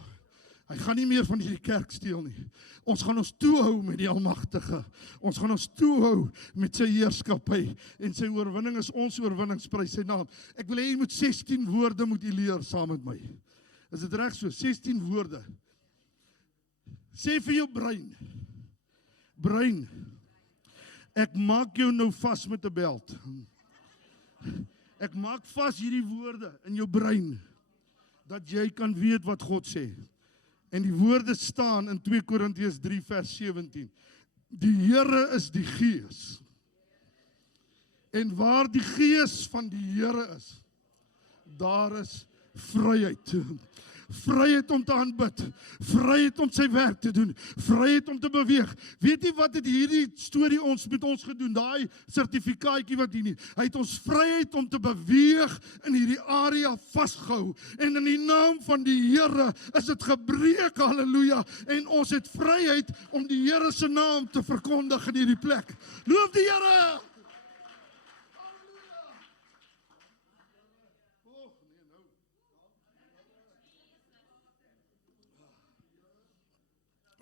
Hy gaan nie meer van hierdie kerk steel nie. Ons gaan ons toehou met die Almagtige. Ons gaan ons toehou met sy heerskappy. En sy oorwinning is ons oorwinningsprys, sy naam. Ek wil hê jy moet 16 woorde moet jy leer saam met my. Is dit reg so? 16 woorde. Sê vir jou brein. Brein. Ek maak jou nou vas met 'n beld. Ek maak vas hierdie woorde in jou brein. Dat jy kan weet wat God sê. En die woorde staan in 2 Korintiërs 3 vers 17. Die Here is die Gees. En waar die Gees van die Here is, daar is vryheid. Vryheid om te aanbid, vryheid om sy werk te doen, vryheid om te beweeg. Weet jy wat het hierdie storie met ons gedoen? Daai sertifikaatjie wat hier nie. Hy het ons vryheid om te beweeg in hierdie area vasgehou. En in die naam van die Here is dit gebreek, halleluja. En ons het vryheid om die Here se naam te verkondig in hierdie plek. Loof die Here!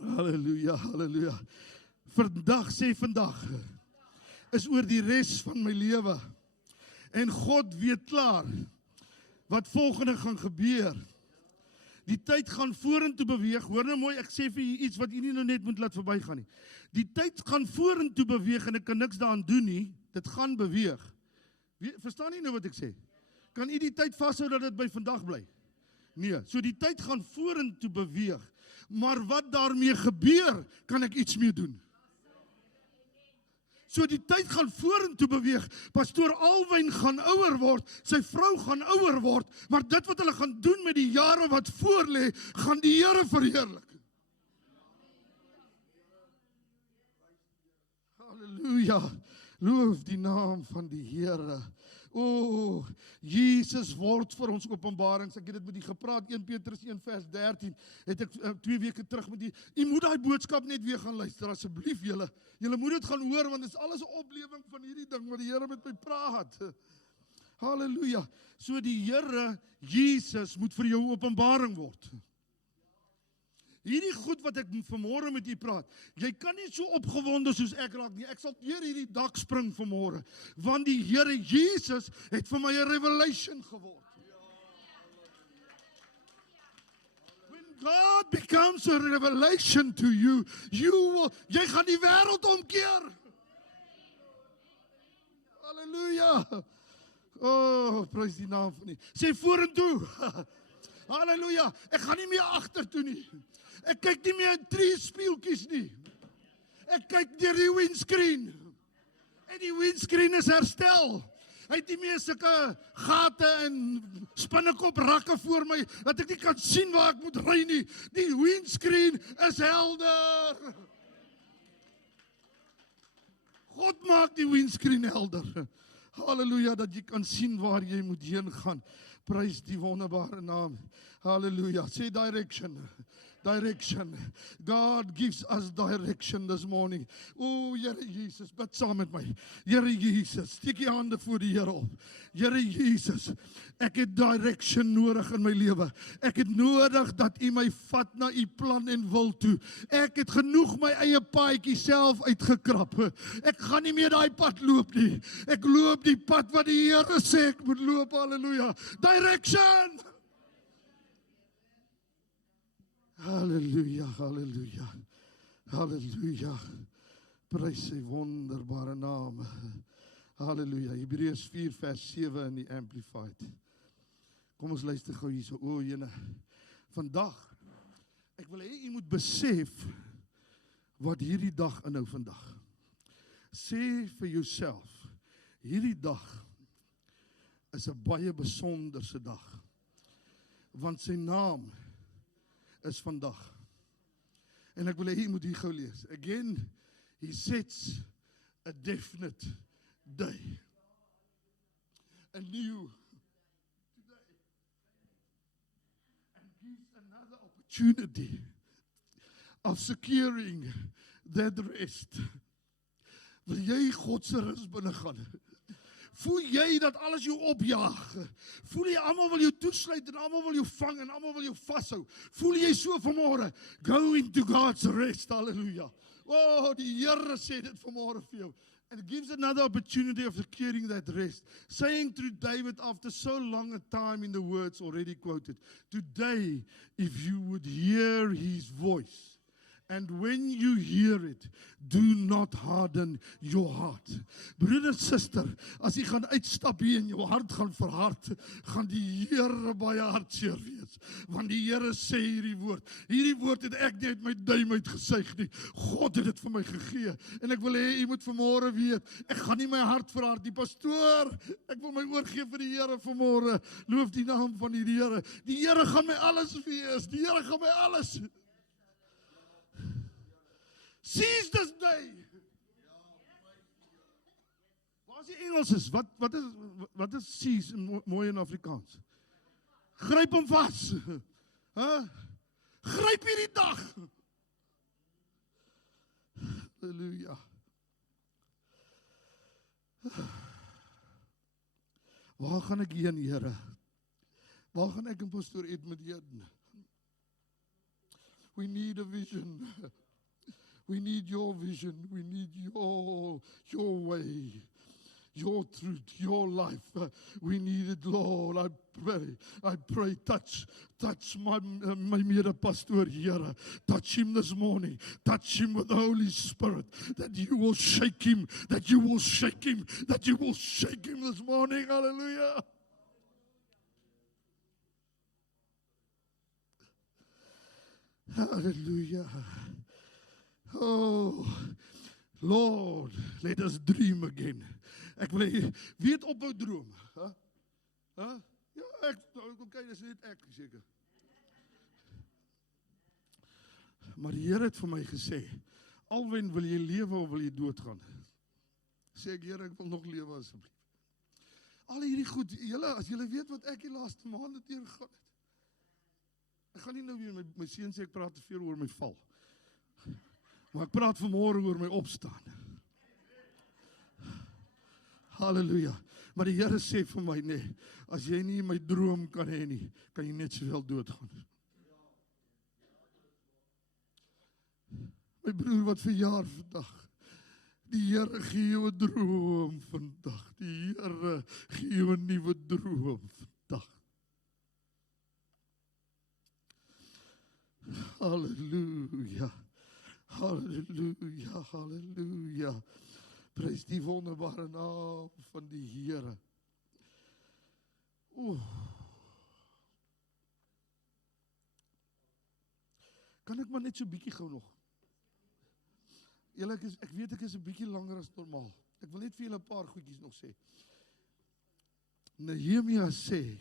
Halleluja, halleluja. Vandag is oor die res van my lewe. En God weet klaar wat volgende gaan gebeur. Die tyd gaan vorentoe beweeg. Hoor nou mooi, ek sê vir julle iets wat jy nie nou net moet laat verbygaan nie. Die tyd gaan vorentoe beweeg en ek kan niks daaraan doen nie. Dit gaan beweeg. Verstaan jy nou wat ek sê? Kan jy die tyd vashou dat dit by vandag bly? Nee, so die tyd gaan vorentoe beweeg. Maar wat daarmee gebeur, kan ek iets mee doen. So die tyd gaan vorentoe beweeg. Pastoor Alwyn gaan ouer word, sy vrou gaan ouer word, maar dit wat hulle gaan doen met die jare wat voor lê, gaan die Here verheerlik. Halleluja. Loof die naam van die Here. O, Jesus word vir ons openbarings. Ek het dit met die gepraat, 1 Petrus 1 vers 13, het ek 2 weke terug met die, jy moet daai boodskap net weer gaan luister, asseblief julle moet dit gaan hoor, want dit is alles 'n oplewing van hierdie ding, wat die Here met my praat. Halleluja. So die Here, Jesus, moet vir jou openbaring word. Hierdie goed wat ek vanmôre met u praat, jy kan nie so opgewonde soos ek raak nie. Ek sal deur hierdie dak spring vanmôre, want die Here Jesus het vir my 'n revelation geword. When God becomes a revelation to you, jy gaan die wêreld omkeer. Halleluja. Oh, prys die naam van U. Sê vorentoe. Halleluja. Ek gaan nie meer agtertoe nie. Ek kyk nie meer in 3 spieeltjies nie. Ek kyk deur die windscreen. En die windscreen is herstel. Hy het nie meer sulke gate en spinnekop rakke voor my, dat ek nie kan sien waar ek moet ry nie. Die windscreen is helder. God maak die windscreen helder. Halleluja, dat jy kan sien waar jy moet heen gaan. Prys die wonderbare naam. Halleluja. Say direction. Direction. God gives us direction this morning. O, Here Jesus, bid saam met my. Here Jesus, steek jy hande voor die Here op. Here Jesus, ek het direction nodig in my lewe. Ek het nodig dat U my vat na U plan en wil toe. Ek het genoeg my eie paadjie self uitgekrap. Ek gaan nie meer daai pad loop nie. Ek loop die pad wat die Here sê ek moet loop. Halleluja. Direction. Halleluja, halleluja, halleluja. Prys sy wonderbare naam. Halleluja. Hebreërs 4 vers 7 in die Amplified. Kom ons luister gou hierso. O, jene. Vandag, ek wil hê u moet besef wat hierdie dag inhou vandag. Sê vir jouself, hierdie dag is 'n baie besonderse dag. Want sy naam is vandag. En ek wil hê jy moet hier gou lees. Again, he sets a definite day. A new today. And gives another opportunity of securing that rest. Wil jy God se rus binne gaan? Voel jy dat alles jou opjaag? Voel jy almal wil jou toesluit en almal wil jou vang en almal wil jou vashou? Voel jy so vanmôre? Go into God's rest. Hallelujah. Oh, die Here sê dit vanmôre vir jou. And it gives another opportunity of securing that rest. Saying through David after so long a time in the words already quoted, today, if you would hear his voice, and when you hear it, do not harden your heart. Broeder en suster, as jy gaan uitstap hier en jou hart gaan verhard, gaan die Here baie hartseer wees. Want die Here sê hierdie woord. Hierdie woord het ek nie uit my duim uitgesuig nie. God het dit vir my gegee. En ek wil hê jy moet vanmôre weet, ek gaan nie my hart verhard nie. Pastoor, ek wil my oorgee vir die Here vanmôre. Loof die naam van die Here. Die Here gaan my alles wees. Die Here gaan my alles. Seize this day. Waar is die Engels is? Wat is seize mooi in Afrikaans? Gryp hom vas. Gryp hierdie dag. Halleluja. Waar gaan ek heen, Here? Waar gaan ek en pastoor Edmund heen? We need a vision. We need your vision. We need your way, your truth, your life. We need it, Lord. I pray, touch my mede-pastoor, Here. Touch him this morning. Touch him with the Holy Spirit. That you will shake him. That you will shake him. That you will shake him this morning. Hallelujah. Hallelujah. Oh, Lord, let us dream again. Ek wil weet ophou droom. Ja, okay, dis net ek seker. Maar die Here het vir my gesê, alwen wil jy lewe of wil jy doodgaan? Sê ek, Here, ek wil nog lewe asseblief. Al hierdie goed, as julle weet wat ek die laaste maande deurgegaan het. Ek gaan nie nou weer my seun sê ek praat te veel oor my val. Maar ek praat vanmôre oor my opstaan. Halleluja. Maar die Here sê vir my, nee, as jy nie my droom kan hê nie, kan jy net sowel doodgaan. My broer wat verjaar vandag. Die Here gee jou 'n droom vandag. Die Here gee jou 'n nuwe droom vandag. Halleluja. Halleluja, halleluja. Prys die wonderbare naam van die Here. Kan ek maar net so bietjie gou nog? Julle ek weet ek is 'n bietjie langer as normaal. Ek wil net vir julle 'n paar goedjies nog sê. Nehemia sê,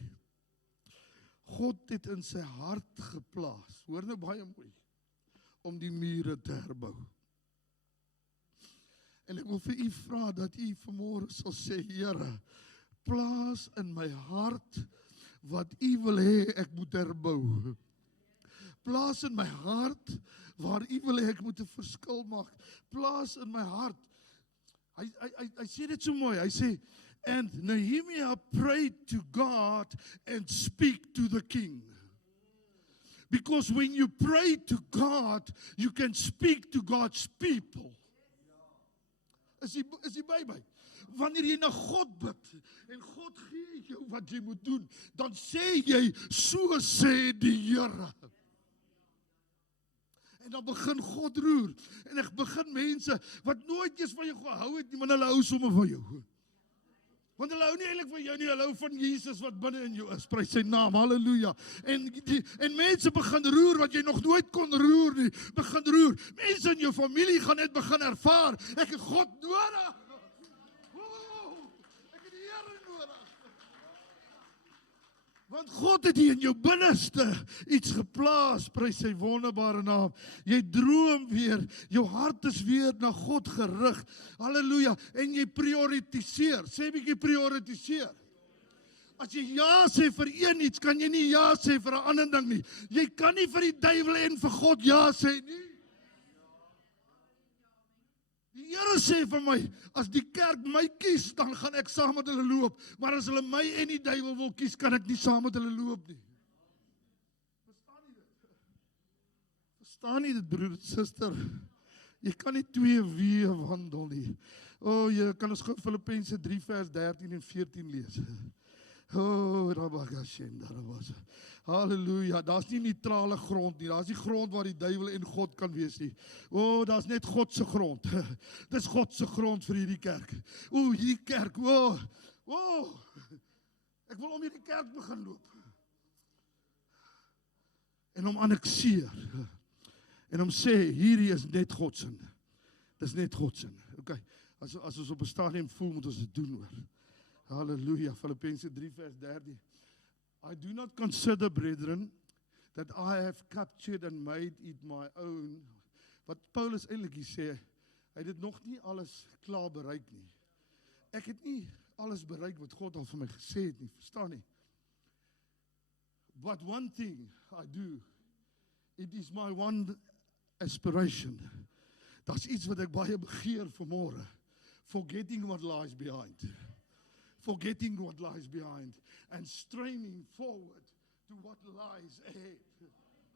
God het in sy hart geplaas. Hoor nou baie mooi. Om die mure te herbou. En ek wil vir u vra dat u vanmôre sal sê, Here, plaas in my hart wat u wil hê ek moet herbou. Plaas in my hart waar u wil hê ek moet 'n verskil maak. Plaas in my hart. Hy sê dit so mooi. Hy sê, and Nehemia prayed to God and speak to the king. Because when you pray to God, you can speak to God's people. Is jy by my? Wanneer jy na God bid, en God gee jou wat jy moet doen, dan sê jy, so sê die Here. En dan begin God roer, en ek begin mense, wat nooit eens van jou gehou het nie, maar hulle hou sommer van jou. Want hulle hou nie eintlik van jou nie, hulle hou van Jesus wat binne in jou is. Prys sy naam, halleluja. En mense begin roer wat jy nog nooit kon roer nie. Begin roer. Mense in jou familie gaan net begin ervaar, ek het God nodig. Ek het die Here nodig. Want God het hier in jou binneste iets geplaas, prys sy wonderbare naam. Jy droom weer, jou hart is weer na God gerig. Halleluja, en jy prioritiseer. Sê 'n bietjie prioritiseer. As jy ja sê vir een iets, kan jy nie ja sê vir 'n ander ding nie. Jy kan nie vir die duiwel en vir God ja sê nie. Die Here sê vir my, as die kerk my kies, dan gaan ek saam met hulle loop. Maar as hulle my en die duiwel wil kies, kan ek nie saam met hulle loop nie. Verstaan jy dit? Verstaan jy dit, broer en suster? Jy kan nie twee weë wandel nie. Jy kan ons gou Filippense 3 vers 13 en 14 lees. Halleluja, daar's nie neutrale grond nie, daar's nie grond waar die duiwel en God kan wees nie. Daar's net God se grond. Dis God se grond vir hierdie kerk. Hierdie kerk, ek wil om hierdie kerk begin loop. En hom annekseer. En hom sê, hierdie is net God se. Dis net God se. Okay, as ons op 'n stadium voel, moet ons dit doen hoor. Hallelujah, Filippense 3 vers 13. I do not consider, brethren, that I have captured and made it my own. Wat Paulus eintlik hier sê, hy het dit nog nie alles klaar bereik nie. Ek het nie alles bereik wat God al vir my gesê het nie, verstaan nie? But one thing I do, it is my one aspiration. Daar's iets wat ek baie begeer vanmôre. Forgetting what lies behind. Forgetting what lies behind and straining forward to what lies ahead.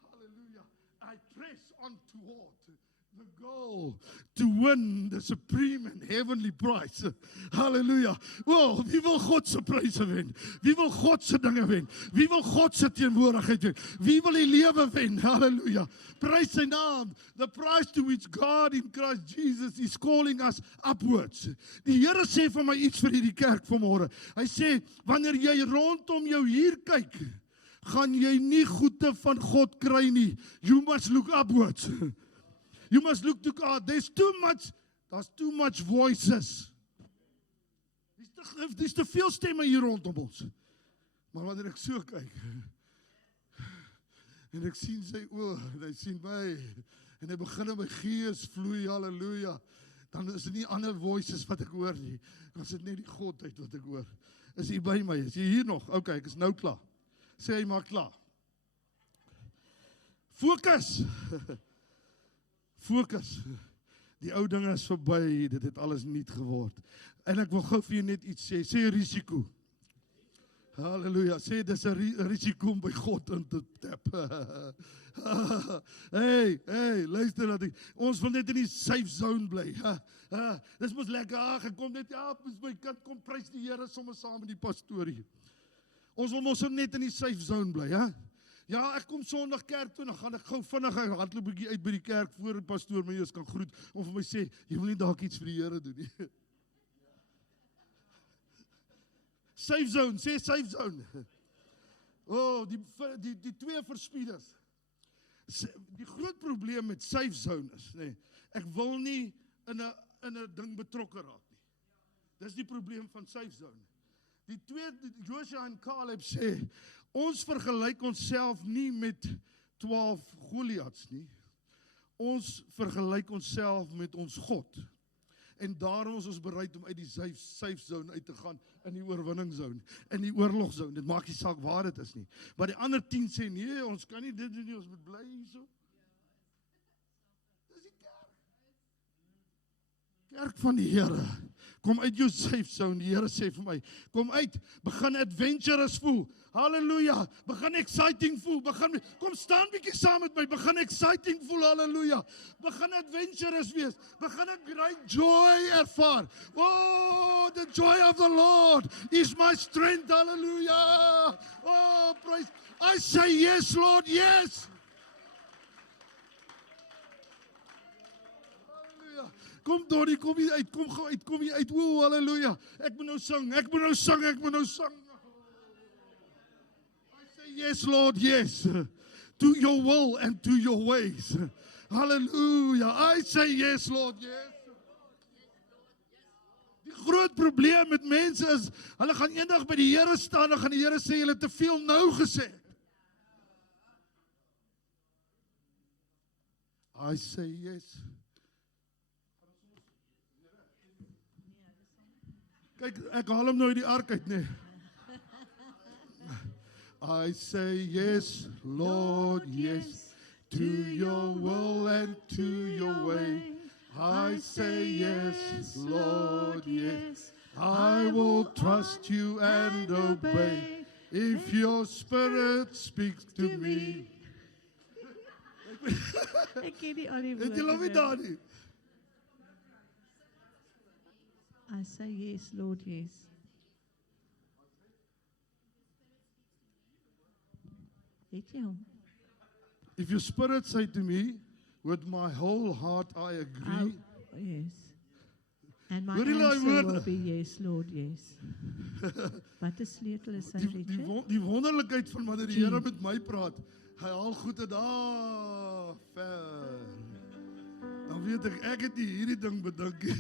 Hallelujah. I press on toward the goal to win the supreme and heavenly prize. Hallelujah. Wie wil God se pryse wen? Wie wil God se dinge wen? Wie wil God se teenwoordigheid wen? Wie wil die lewe wen? Hallelujah. Prys sy naam. The price to which God in Christ Jesus is calling us upwards. Die Here sê vir my iets vir hierdie kerk vanmôre. Hy sê, wanneer jy rondom jou hier kyk, gaan jy nie goeie van God kry nie. You must look upwards. You must look to God. There's too much voices. Dis te veel stemme hier rondom ons. Maar wanneer ek so kyk, en ek sien sy oë, en hy sien my, en hy begin in my gees vloei, halleluja, dan is dit nie ander voices wat ek hoor nie. Dan is dit net die Godheid wat ek hoor. Is jy by my? Is jy hier nog? Okay, ek is nou klaar. Sê hy maar klaar. Fokus. Fokus. Die ou dinge is verby, dit het alles nuut geword. En ek wil gou vir jou net iets sê. Sê risiko. Halleluja. Sê dis 'n risiko om by God in te tap. Hey, luister dat ons wil net in die safe zone bly. Dis mos lekker. Ek kom net my kind kom prys die Here sommer saam met die pastorie. Ons wil mos net in die safe zone bly, hè? Ja, ek kom Sondag kerk toe, dan gaan ek gou vinnig hardloop 'n bietjie uit by die kerk voor die pastoor my eers kan groet of vir my sê, jy wil nie dalk iets vir die Here doen nie. Safe zone, sê safe zone. Die twee verspieders. Die groot probleem met safe zone is, nee, ek wil nie in 'n ding betrokke raak nie. Dis die probleem van safe zone. Die twee, Joshua en Caleb sê, ons vergelyk onsself nie met 12 Goliats nie. Ons vergelyk onsself met ons God. En daarom is ons bereid om uit die safe zone uit te gaan in die oorwinningszone, in die oorlogzone. Dit maak nie saak waar dit is nie. Maar die ander 10 sê, nee, ons kan nie dit doen nie, ons moet bly hierso. Dis die kerk. Kerk van die Here. Kom uit jou safe zone, die Here sê vir my, kom uit, begin adventurous voel, halleluja, begin exciting voel, kom staan bietjie saam met my, begin exciting voel, halleluja, begin adventurous wees, begin 'n great joy ervaar, the joy of the Lord is my strength, halleluja, praise, I say yes Lord, yes. Kom Donnie, kom hier uit, kom hier uit, halleluja, ek moet nou sing. I say yes Lord, yes, to your will and to your ways, hallelujah, I say yes Lord, yes. Die groot probleem met mense is, hulle gaan eendag by die Here staan, dan gaan die Here sê, julle het te veel nou gesê. I say yes. Kyk, ek haal hom nou uit die ark uit, nee. I say yes, Lord, yes, to your will and to your way. I say yes, Lord, yes, I will trust you and obey. If your spirit speaks to me. Ek ken nie al die Het jy love woorde daar nie? I say yes, Lord, yes. Het jy hom? If your spirit say to me, with my whole heart I agree. Yes. And my Hoor julle daai answer will woorde? be yes, Lord, yes. Wat 'n sleutel is hy, Richard? Die wonderlikheid van wanneer die Gee. Here met my praat, hy haal goede daar ver. Dan weet ek het nie hierdie ding bedink nie.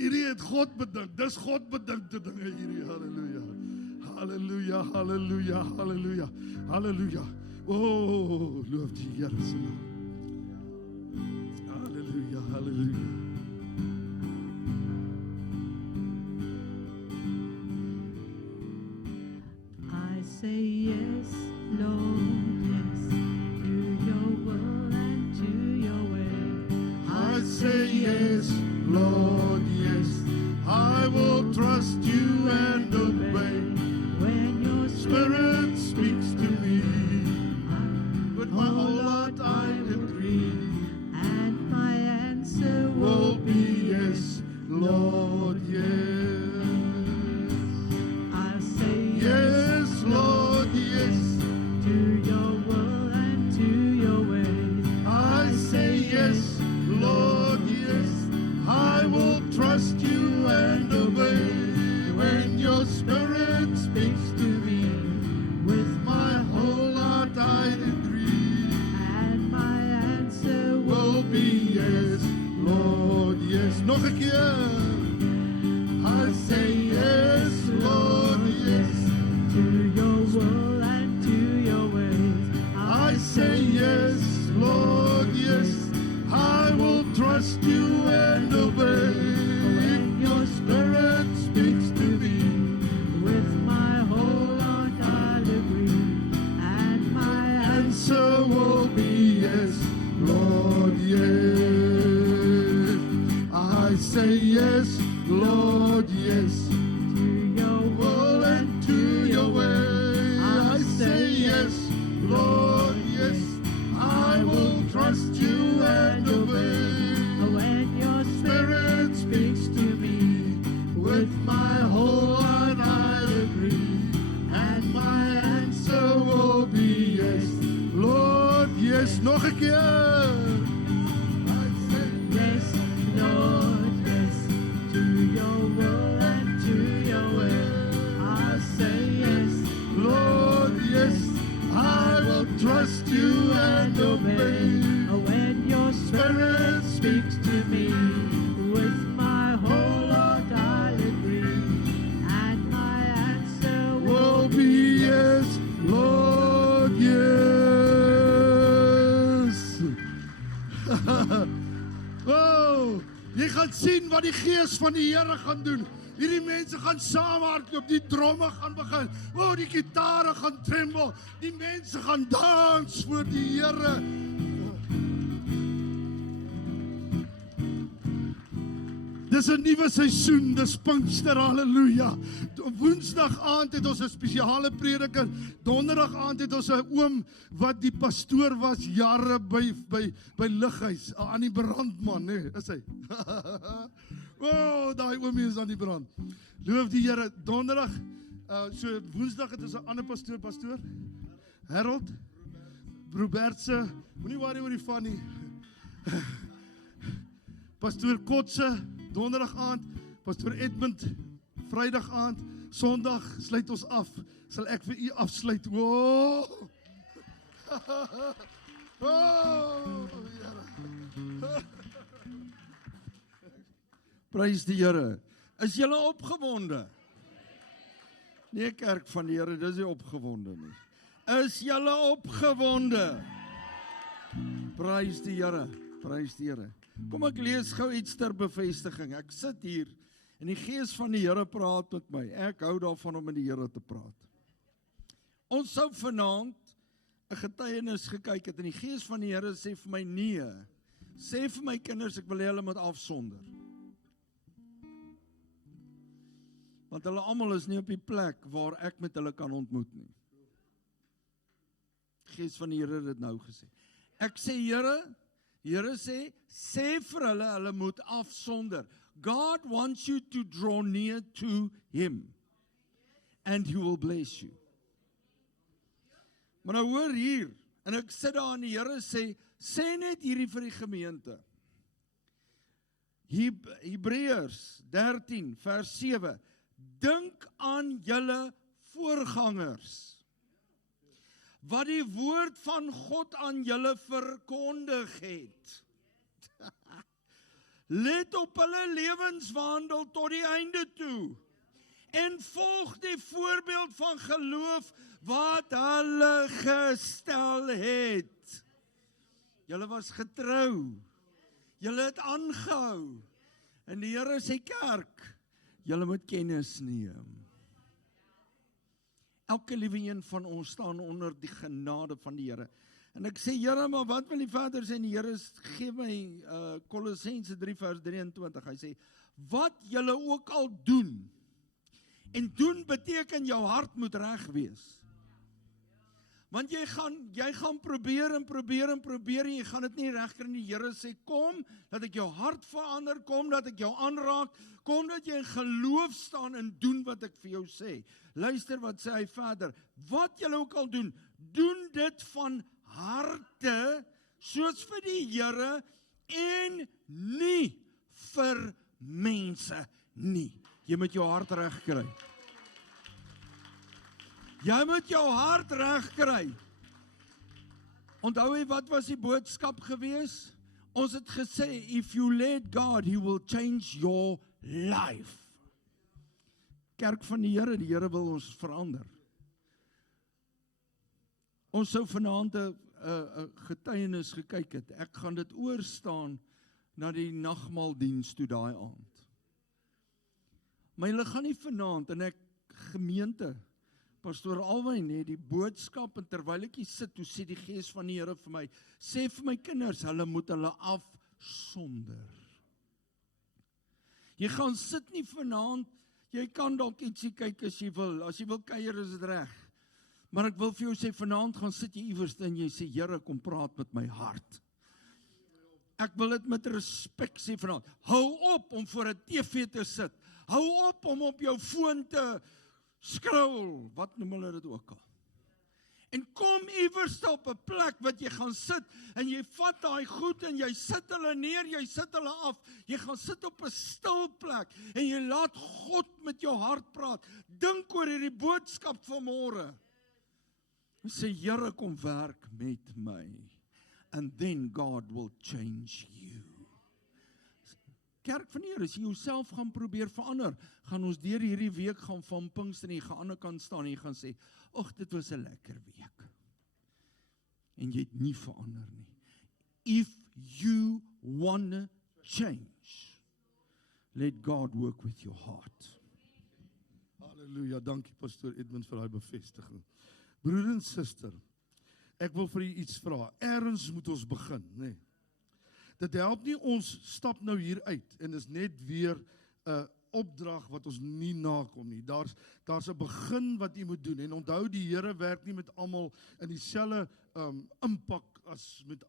Hierdie het God bedink. Dis God bedinkte dinge hierdie. Halleluja. Halleluja, halleluja, halleluja. Halleluja. Oh, loof die Here se naam. Halleluja, halleluja. I say yes, Lord, yes, to your will and to your way. I say yes, Lord, yes. I will trust you and obey. When your Spirit speaks to me. With my whole heart I agree. and my answer Will be yes, Lord, yes. I'll say Yes, Lord, yes. to your will and to your way. I say yes, Lord, yes. I will trust you and obey. When your Spirit speaks to me, with my whole heart I agree. And my answer Will be yes, Lord, yes. Nog 'n keer. I say yes, Lord, yes. to your will and to your ways. I say yes, Lord, yes. I will trust you and obey. If your Spirit speaks to me, With my whole heart I'll agree, and my answer will be yes, Lord, yes. I say yes, Lord, yes. to your will Will and to your way. I say yes, Lord, yes. I will trust you and obey. when your Spirit speaks to me. With my whole heart I agree. And my answer will be yes, Lord, yes. Nog 'n keer. I say yes, Lord, yes, to your will and to your way. I say yes, Lord, yes. I will trust you and obey. when your Spirit speaks to me. with my whole heart I'll agree, and my answer Will be yes, Lord, yes. Oh, jy gaan sien wat die gees van die Here gaan doen. Hierdie mense gaan saam hardloop, die dromme gaan begin. Oh, die gitare gaan tremble. Die mense gaan dans voor die Here. Dis 'n nuwe seisoen, dis Pinkster, haleluja. Woensdag aand het ons 'n spesiale prediker. Donderdag aand het ons 'n oom wat die pastoor was jare by Lighuis, aan die brandman, nê, is hy. Oh, daai oomie is aan die brand. Loof die Here. Donderdag, so Woensdag het ons 'n ander pastoor, Harold Robertse. Moenie worry oor die van nie. Pastoor Kotse, donderdag aand, Pastoor Edmund, Vrydag aand, Sondag sluit ons af. Sal ek vir u afsluit. Wow! Oh, Here. Prys die Here. Is julle opgewonde? Nee, kerk van die Here, dis nie opgewonde nie. Is julle opgewonde? Prys die Here, prys die Here. Kom ek lees gou iets ter bevestiging. Ek sit hier en die Gees van die Here praat met my. Ek hou daarvan om met die Here te praat. Ons sou vanaand 'n getuienis gekyk het en die Gees van die Here sê vir my nee. Sê vir my kinders, ek wil hê hulle moet afsonder. Want hulle almal is nie op die plek waar ek met hulle kan ontmoet nie. Gees van die Here het dit nou gesê. Ek sê Here sê vir hulle moet afsonder. God wants you to draw near to Him. And He will bless you. Maar nou hoor hier, en ek sit daar en die Here sê net hierdie vir die gemeente. Hebreërs 13 vers 7. Dink aan julle voorgangers, wat die woord van God aan julle verkondig het. Let op hulle lewenswandel tot die einde toe, en volg die voorbeeld van geloof wat hulle gestel het. Julle was getrou, julle het aangehou, en die Here sê kerk, julle moet kennis neem. Elke liewe een van ons staan onder die genade van die Here. En ek sê, Here, maar wat wil die Vader sê? En die Here gee my Kolossense 3 vers 23. Hy sê, wat julle ook al doen, en doen beteken jou hart moet reg wees. Want jy gaan probeer en jy gaan dit nie reg kry nie. Die Here sê, kom, dat ek jou hart verander, kom, dat ek jou aanraak, kom, dat jy in geloof staan en doen wat ek vir jou sê. Luister wat sê hy verder, wat julle ook al doen, doen dit van harte, soos vir die Here, en nie vir mense nie. Jy moet jou hart reg kry. Jy moet jou hart reg kry. Onthou jy wat was die boodskap gewees? Ons het gesê, if you let God, He will change your life. Kerk van die Here wil ons verander. Ons sou vanaand 'n getuienis gekyk het. Ek gaan dit oorstaan na die nagmaaldiens toe daai aand. Maar julle gaan nie vanaand, en ek gemeente, Pastoor Alwyn het die boodskap, en terwyl ek hier sit, toe sê die Gees van die Here vir my, sê vir my kinders, hulle moet hulle afsonder. Jy gaan sit nie vanaand, jy kan dalk ietsie kyk as jy wil kuier is dit reg. Maar ek wil vir jou sê, vanaand gaan sit jy iewers en jy sê, Here, kom praat met my hart. Ek wil dit met respek sê vanaand, hou op om voor 'n TV te sit, hou op om op jou foon te scroll, wat noem hulle dit ook al. En kom iewers op 'n plek wat jy gaan sit, en jy vat daai goed, en jy sit hulle neer, jy sit hulle af, jy gaan sit op 'n stil plek, en jy laat God met jou hart praat, dink oor hierdie boodskap van môre, en sê, Here, kom werk met my, and then God will change you. Kerk van die Here, as jy jouself gaan probeer verander, gaan ons deur hierdie week gaan van Pinkster, en jy gaan aan die kant staan, en jy gaan sê, ag, dit was 'n lekker week. En jy het nie verander nie. If you wanna change, let God work with your heart. Halleluja, dankie Pastoor Edmund vir daai bevestiging. Broer en suster, ek wil vir u iets vra. Ergens moet ons begin, nê? Dit help nie ons stap nou hier uit en is net weer 'n opdrag wat ons nie nakom nie. Daar's 'n begin wat jy moet doen. En onthou, die Here werk nie met almal in dieselfde impak as met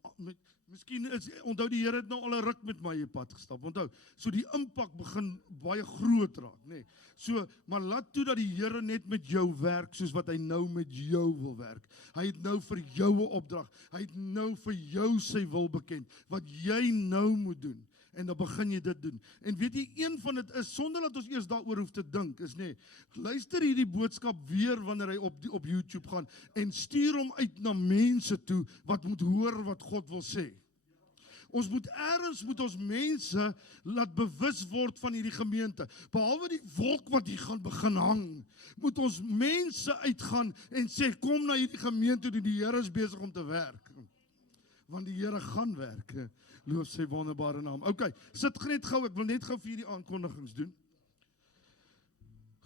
miskien onthou die Here het nou al 'n ruk met my pad gestap. Onthou, so die impak begin baie groot raak, nê. So, maar laat toe dat die Here net met jou werk soos wat hy nou met jou wil werk. Hy het nou vir jou 'n opdrag. Hy het nou vir jou sy wil bekend wat jy nou moet doen. En dan begin jy dit doen. En weet jy, een van dit is, sonder dat ons eers daaroor hoef te dink, is luister hierdie boodskap weer wanneer hy op YouTube gaan, en stuur hom uit na mense toe, wat moet hoor wat God wil sê. Ons moet ons mense laat bewus word van hierdie gemeente. Behalwe die wolk wat hier gaan begin hang, moet ons mense uitgaan en sê, kom na hierdie gemeente toe, die Here is besig om te werk. Want die Here gaan werk. Loof sy wonderbare naam. Okay, sit net gou, ek wil net gou vir hierdie aankondigings doen.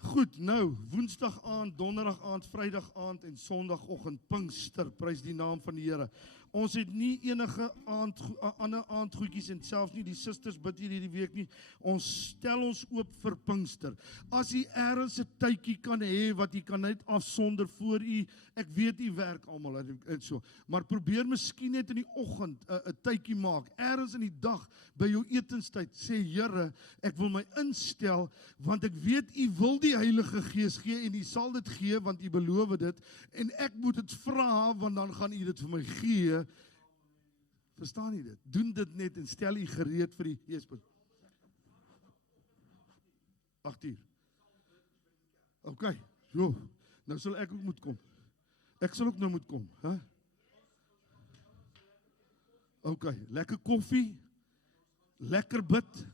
Goed, nou, woensdag aand, donderdag aand, vrydag aand en sondagoggend, Pinkster, prys die naam van die Here. Ons het nie enige ander aandgoedjies en selfs nie die susters bid hierdie week nie. Ons stel ons oop vir Pinkster. As u ergens 'n tydjie kan hê wat u kan net afsonder voor u, ek weet u werk almal en so, maar probeer miskien net in die oggend 'n tydjie maak. Ergens in die dag by jou etenstyd sê Here, ek wil my instel want ek weet u wil die Heilige Gees gee en u sal dit gee want u beloof dit en ek moet dit vra want dan gaan u dit vir my gee. Verstaan jy dit? Doen dit net en stel u gereed vir die Gees. 8 uur. Okay, jo. Nou sal ek ook moet kom. Ek sal ook nou moet kom, hè? Okay, lekker koffie. Lekker bid.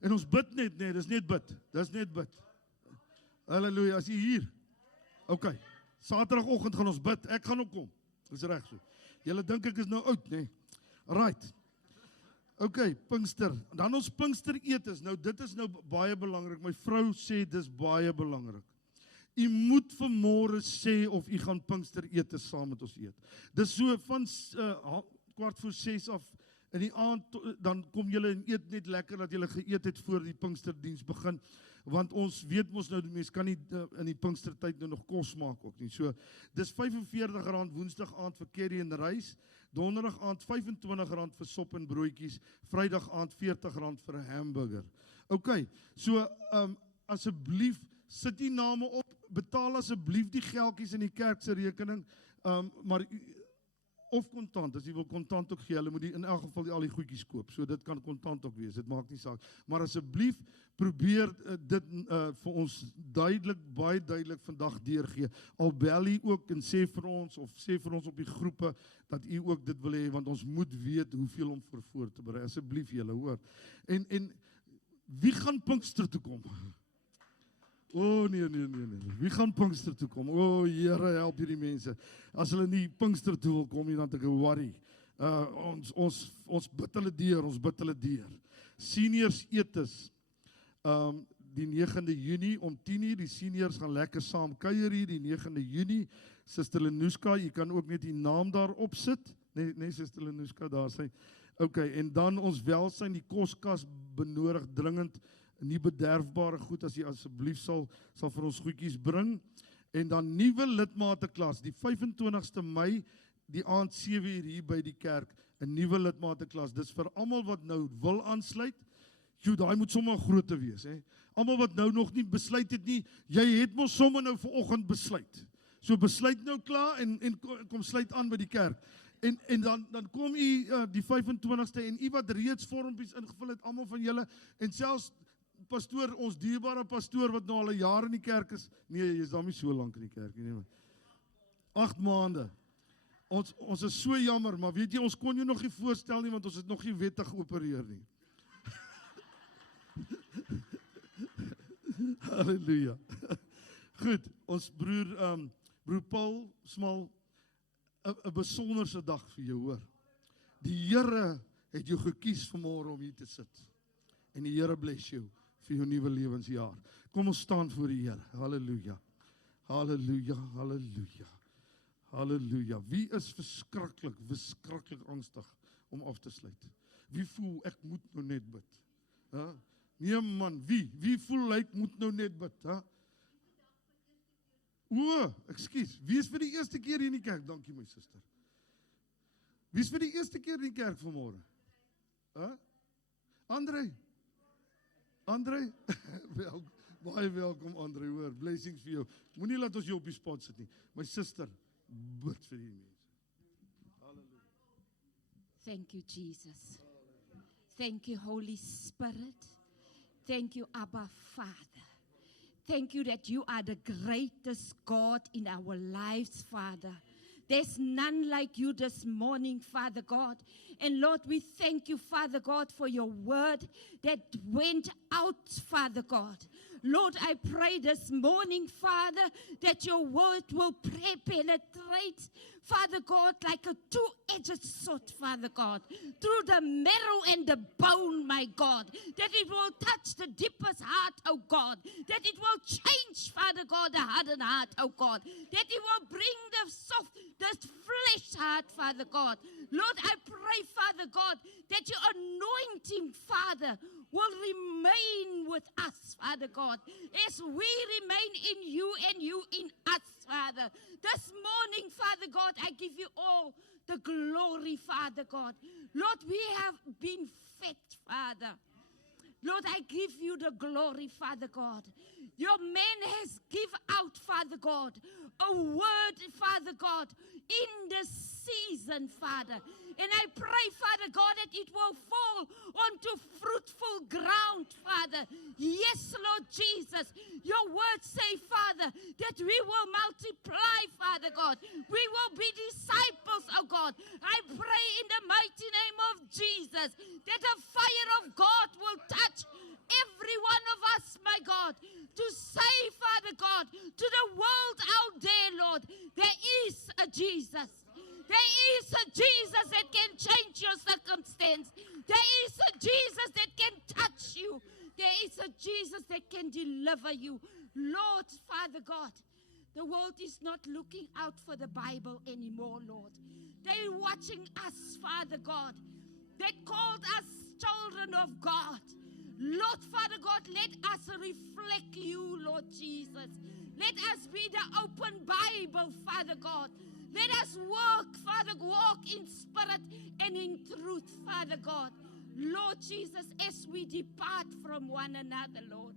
En ons bid net, nee, dis net bid. Dis net bid. Halleluja, as jy hier. Okay. Saterdagoggend gaan ons bid. Ek gaan ook kom. Dis reg so. Julle dink ek is nou oud, nê? Right. Okay, Pinkster. Dan ons Pinkster etes. Nou dit is nou baie belangrik. My vrou sê dis baie belangrik. U moet vanmôre sê of u gaan Pinkster etes saam met ons eet. Dis so van 5:15 af in die aand, dan kom julle en eet net lekker dat julle geëet het voor die Pinksterdiens begin. Want ons weet mos nou, die mens kan nie in die Pinkstertyd nou nog kos maak ook nie. So, dis R45 woensdag aand vir curry en rys, donderdag aand R25 vir sop en broodjies, vrydag aand R40 vir 'n hamburger. Okay, so asseblief sit die name op, betaal asseblief die geldjies in die kerk se rekening, maar of kontant, as jy wil kontant ook gee, hulle moet in elk geval al die goedjies koop, so dit kan kontant ook wees, dit maak nie saak, maar asseblief probeer dit vir ons baie duidelik vandag deurgee, al bel u ook en sê vir ons, of sê vir ons op die groepe, dat u ook dit wil hê, want ons moet weet hoeveel om voor te berei, asseblief julle hoor, en wie gaan Pinkster toe kom? Nee. Wie gaan Pinkster toe kom? Here, help hierdie mense. As hulle nie Pinkster toe wil kom nie, dan het ek 'n worry. Ons bid hulle deur. Seniors etes. Die 9de Junie om 10:00, die seniors gaan lekker saam kuier hier, die 9de Junie. Suster Lenuska, jy kan ook net die naam daar opsit. Nee, Suster Lenuska, daar sy. Okay, en dan ons welsyn, die koskas benodig dringend nie bederfbare goed, as jy asseblief sal vir ons goedjies bring, en dan nuwe lidmateklas, die 25ste Mei, die aand 7:00 hier by die kerk, 'n nuwe lidmateklas, dis vir almal wat nou wil aansluit, daai moet sommer groot te wees, almal wat nou nog nie besluit het nie, jy het mos sommer nou vanoggend besluit, so besluit nou klaar, en kom sluit aan by die kerk, en dan kom u die 25ste, en u wat reeds vormpies ingevul het, almal van julle, en selfs pastoor, ons dierbare pastoor wat nou al 'n jaar in die kerk is. Nee, jy is daar nie so lank in die kerk nie. 8 maande. Ons is so jammer, maar weet jy, ons kon jou nog nie voorstel nie, want ons het nog nie wettig geopereer nie. Halleluja. Goed, ons broer Paul Smal, 'n besonderse dag vir jou, hoor. Die Here het jou gekies vanmôre om hier te sit. En die Here bless jou vir jou nuwe lewensjaar. Kom ons staan voor die Here. Halleluja. Halleluja. Wie is verskriklik angstig om af te sluit? Wie voel ek moet nou net bid? Nee man, wie voel ek moet nou net bid? Ekskuus. Wie is vir die eerste keer hier in die kerk? Dankie my suster. Wie is vir die eerste keer in die kerk vanmôre? André? Baie welkom André, hoor, blessings vir jou. Moenie laat ons jou op die spot sit nie. My suster, bid vir die mense. Halleluja. Thank you, Jesus. Thank you, Holy Spirit. Thank you, Abba Father. Thank you that you are the greatest God in our lives, Father. There's none like you this morning, Father God. And Lord, we thank you, Father God, for your word that went out, Father God. Lord, I pray this morning, Father, that your word will penetrate, Father God, like a two-edged sword, Father God, through the marrow and the bone, my God, that it will touch the deepest heart, oh God, that it will change, Father God, the hardened heart, oh God, that it will bring the soft, the flesh heart, Father God. Lord, I pray, Father God, that your anointing, Father, will remain with us, Father God, as we remain in you and you in us, Father. This morning, Father God, I give you all the glory, Father God. Lord, we have been fed, Father. Lord, I give you the glory, Father God. Your man has give out, Father God, a word, Father God, in the season, Father. And I pray, Father God, that it will fall onto fruitful ground, Father. Yes, Lord Jesus. Your words say, Father, that we will multiply, Father God. We will be disciples, oh God. I pray in the mighty name of Jesus that the fire of God will touch every one of us, my God, to say, Father God, to the world out there, Lord, there is a Jesus. There is a Jesus that can change your circumstance. There is a Jesus that can touch you. There is a Jesus that can deliver you. Lord, Father God, the world is not looking out for the Bible anymore, Lord. They're watching us, Father God, that called us children of God. Lord, Father God, let us reflect you, Lord Jesus. Let us be the open Bible, Father God. Let us walk in spirit and in truth, Father God. Lord Jesus, as we depart from one another, Lord,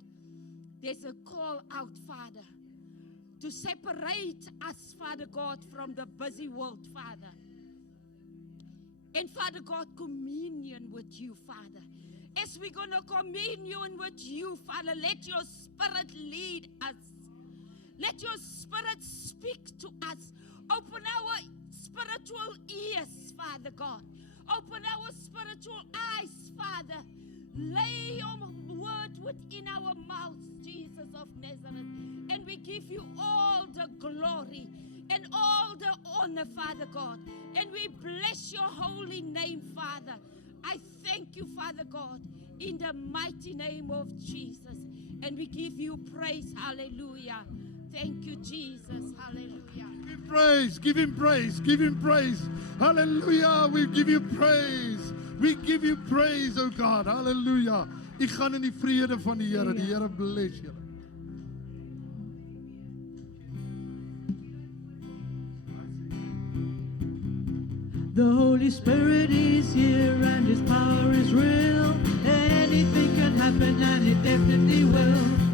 there's a call out, Father, to separate us, Father God, from the busy world, Father. And Father God, communion with you, Father. As we're going to communion with you, Father, let your spirit lead us. Let your spirit speak to us. Open our spiritual ears, Father God. Open our spiritual eyes, Father. Lay your word within our mouths, Jesus of Nazareth. And we give you all the glory and all the honor, Father God. And we bless your holy name, Father. I thank you, Father God, in the mighty name of Jesus. And we give you praise. Hallelujah. Thank you, Jesus. Hallelujah. Give him praise, give him praise, give him praise. Hallelujah. We give you praise. We give you praise, oh God. Hallelujah. Ek gaan in die vrede van die Here. Die Here bless julle. The Holy Spirit is here and His power is real. Anything can happen and it definitely will.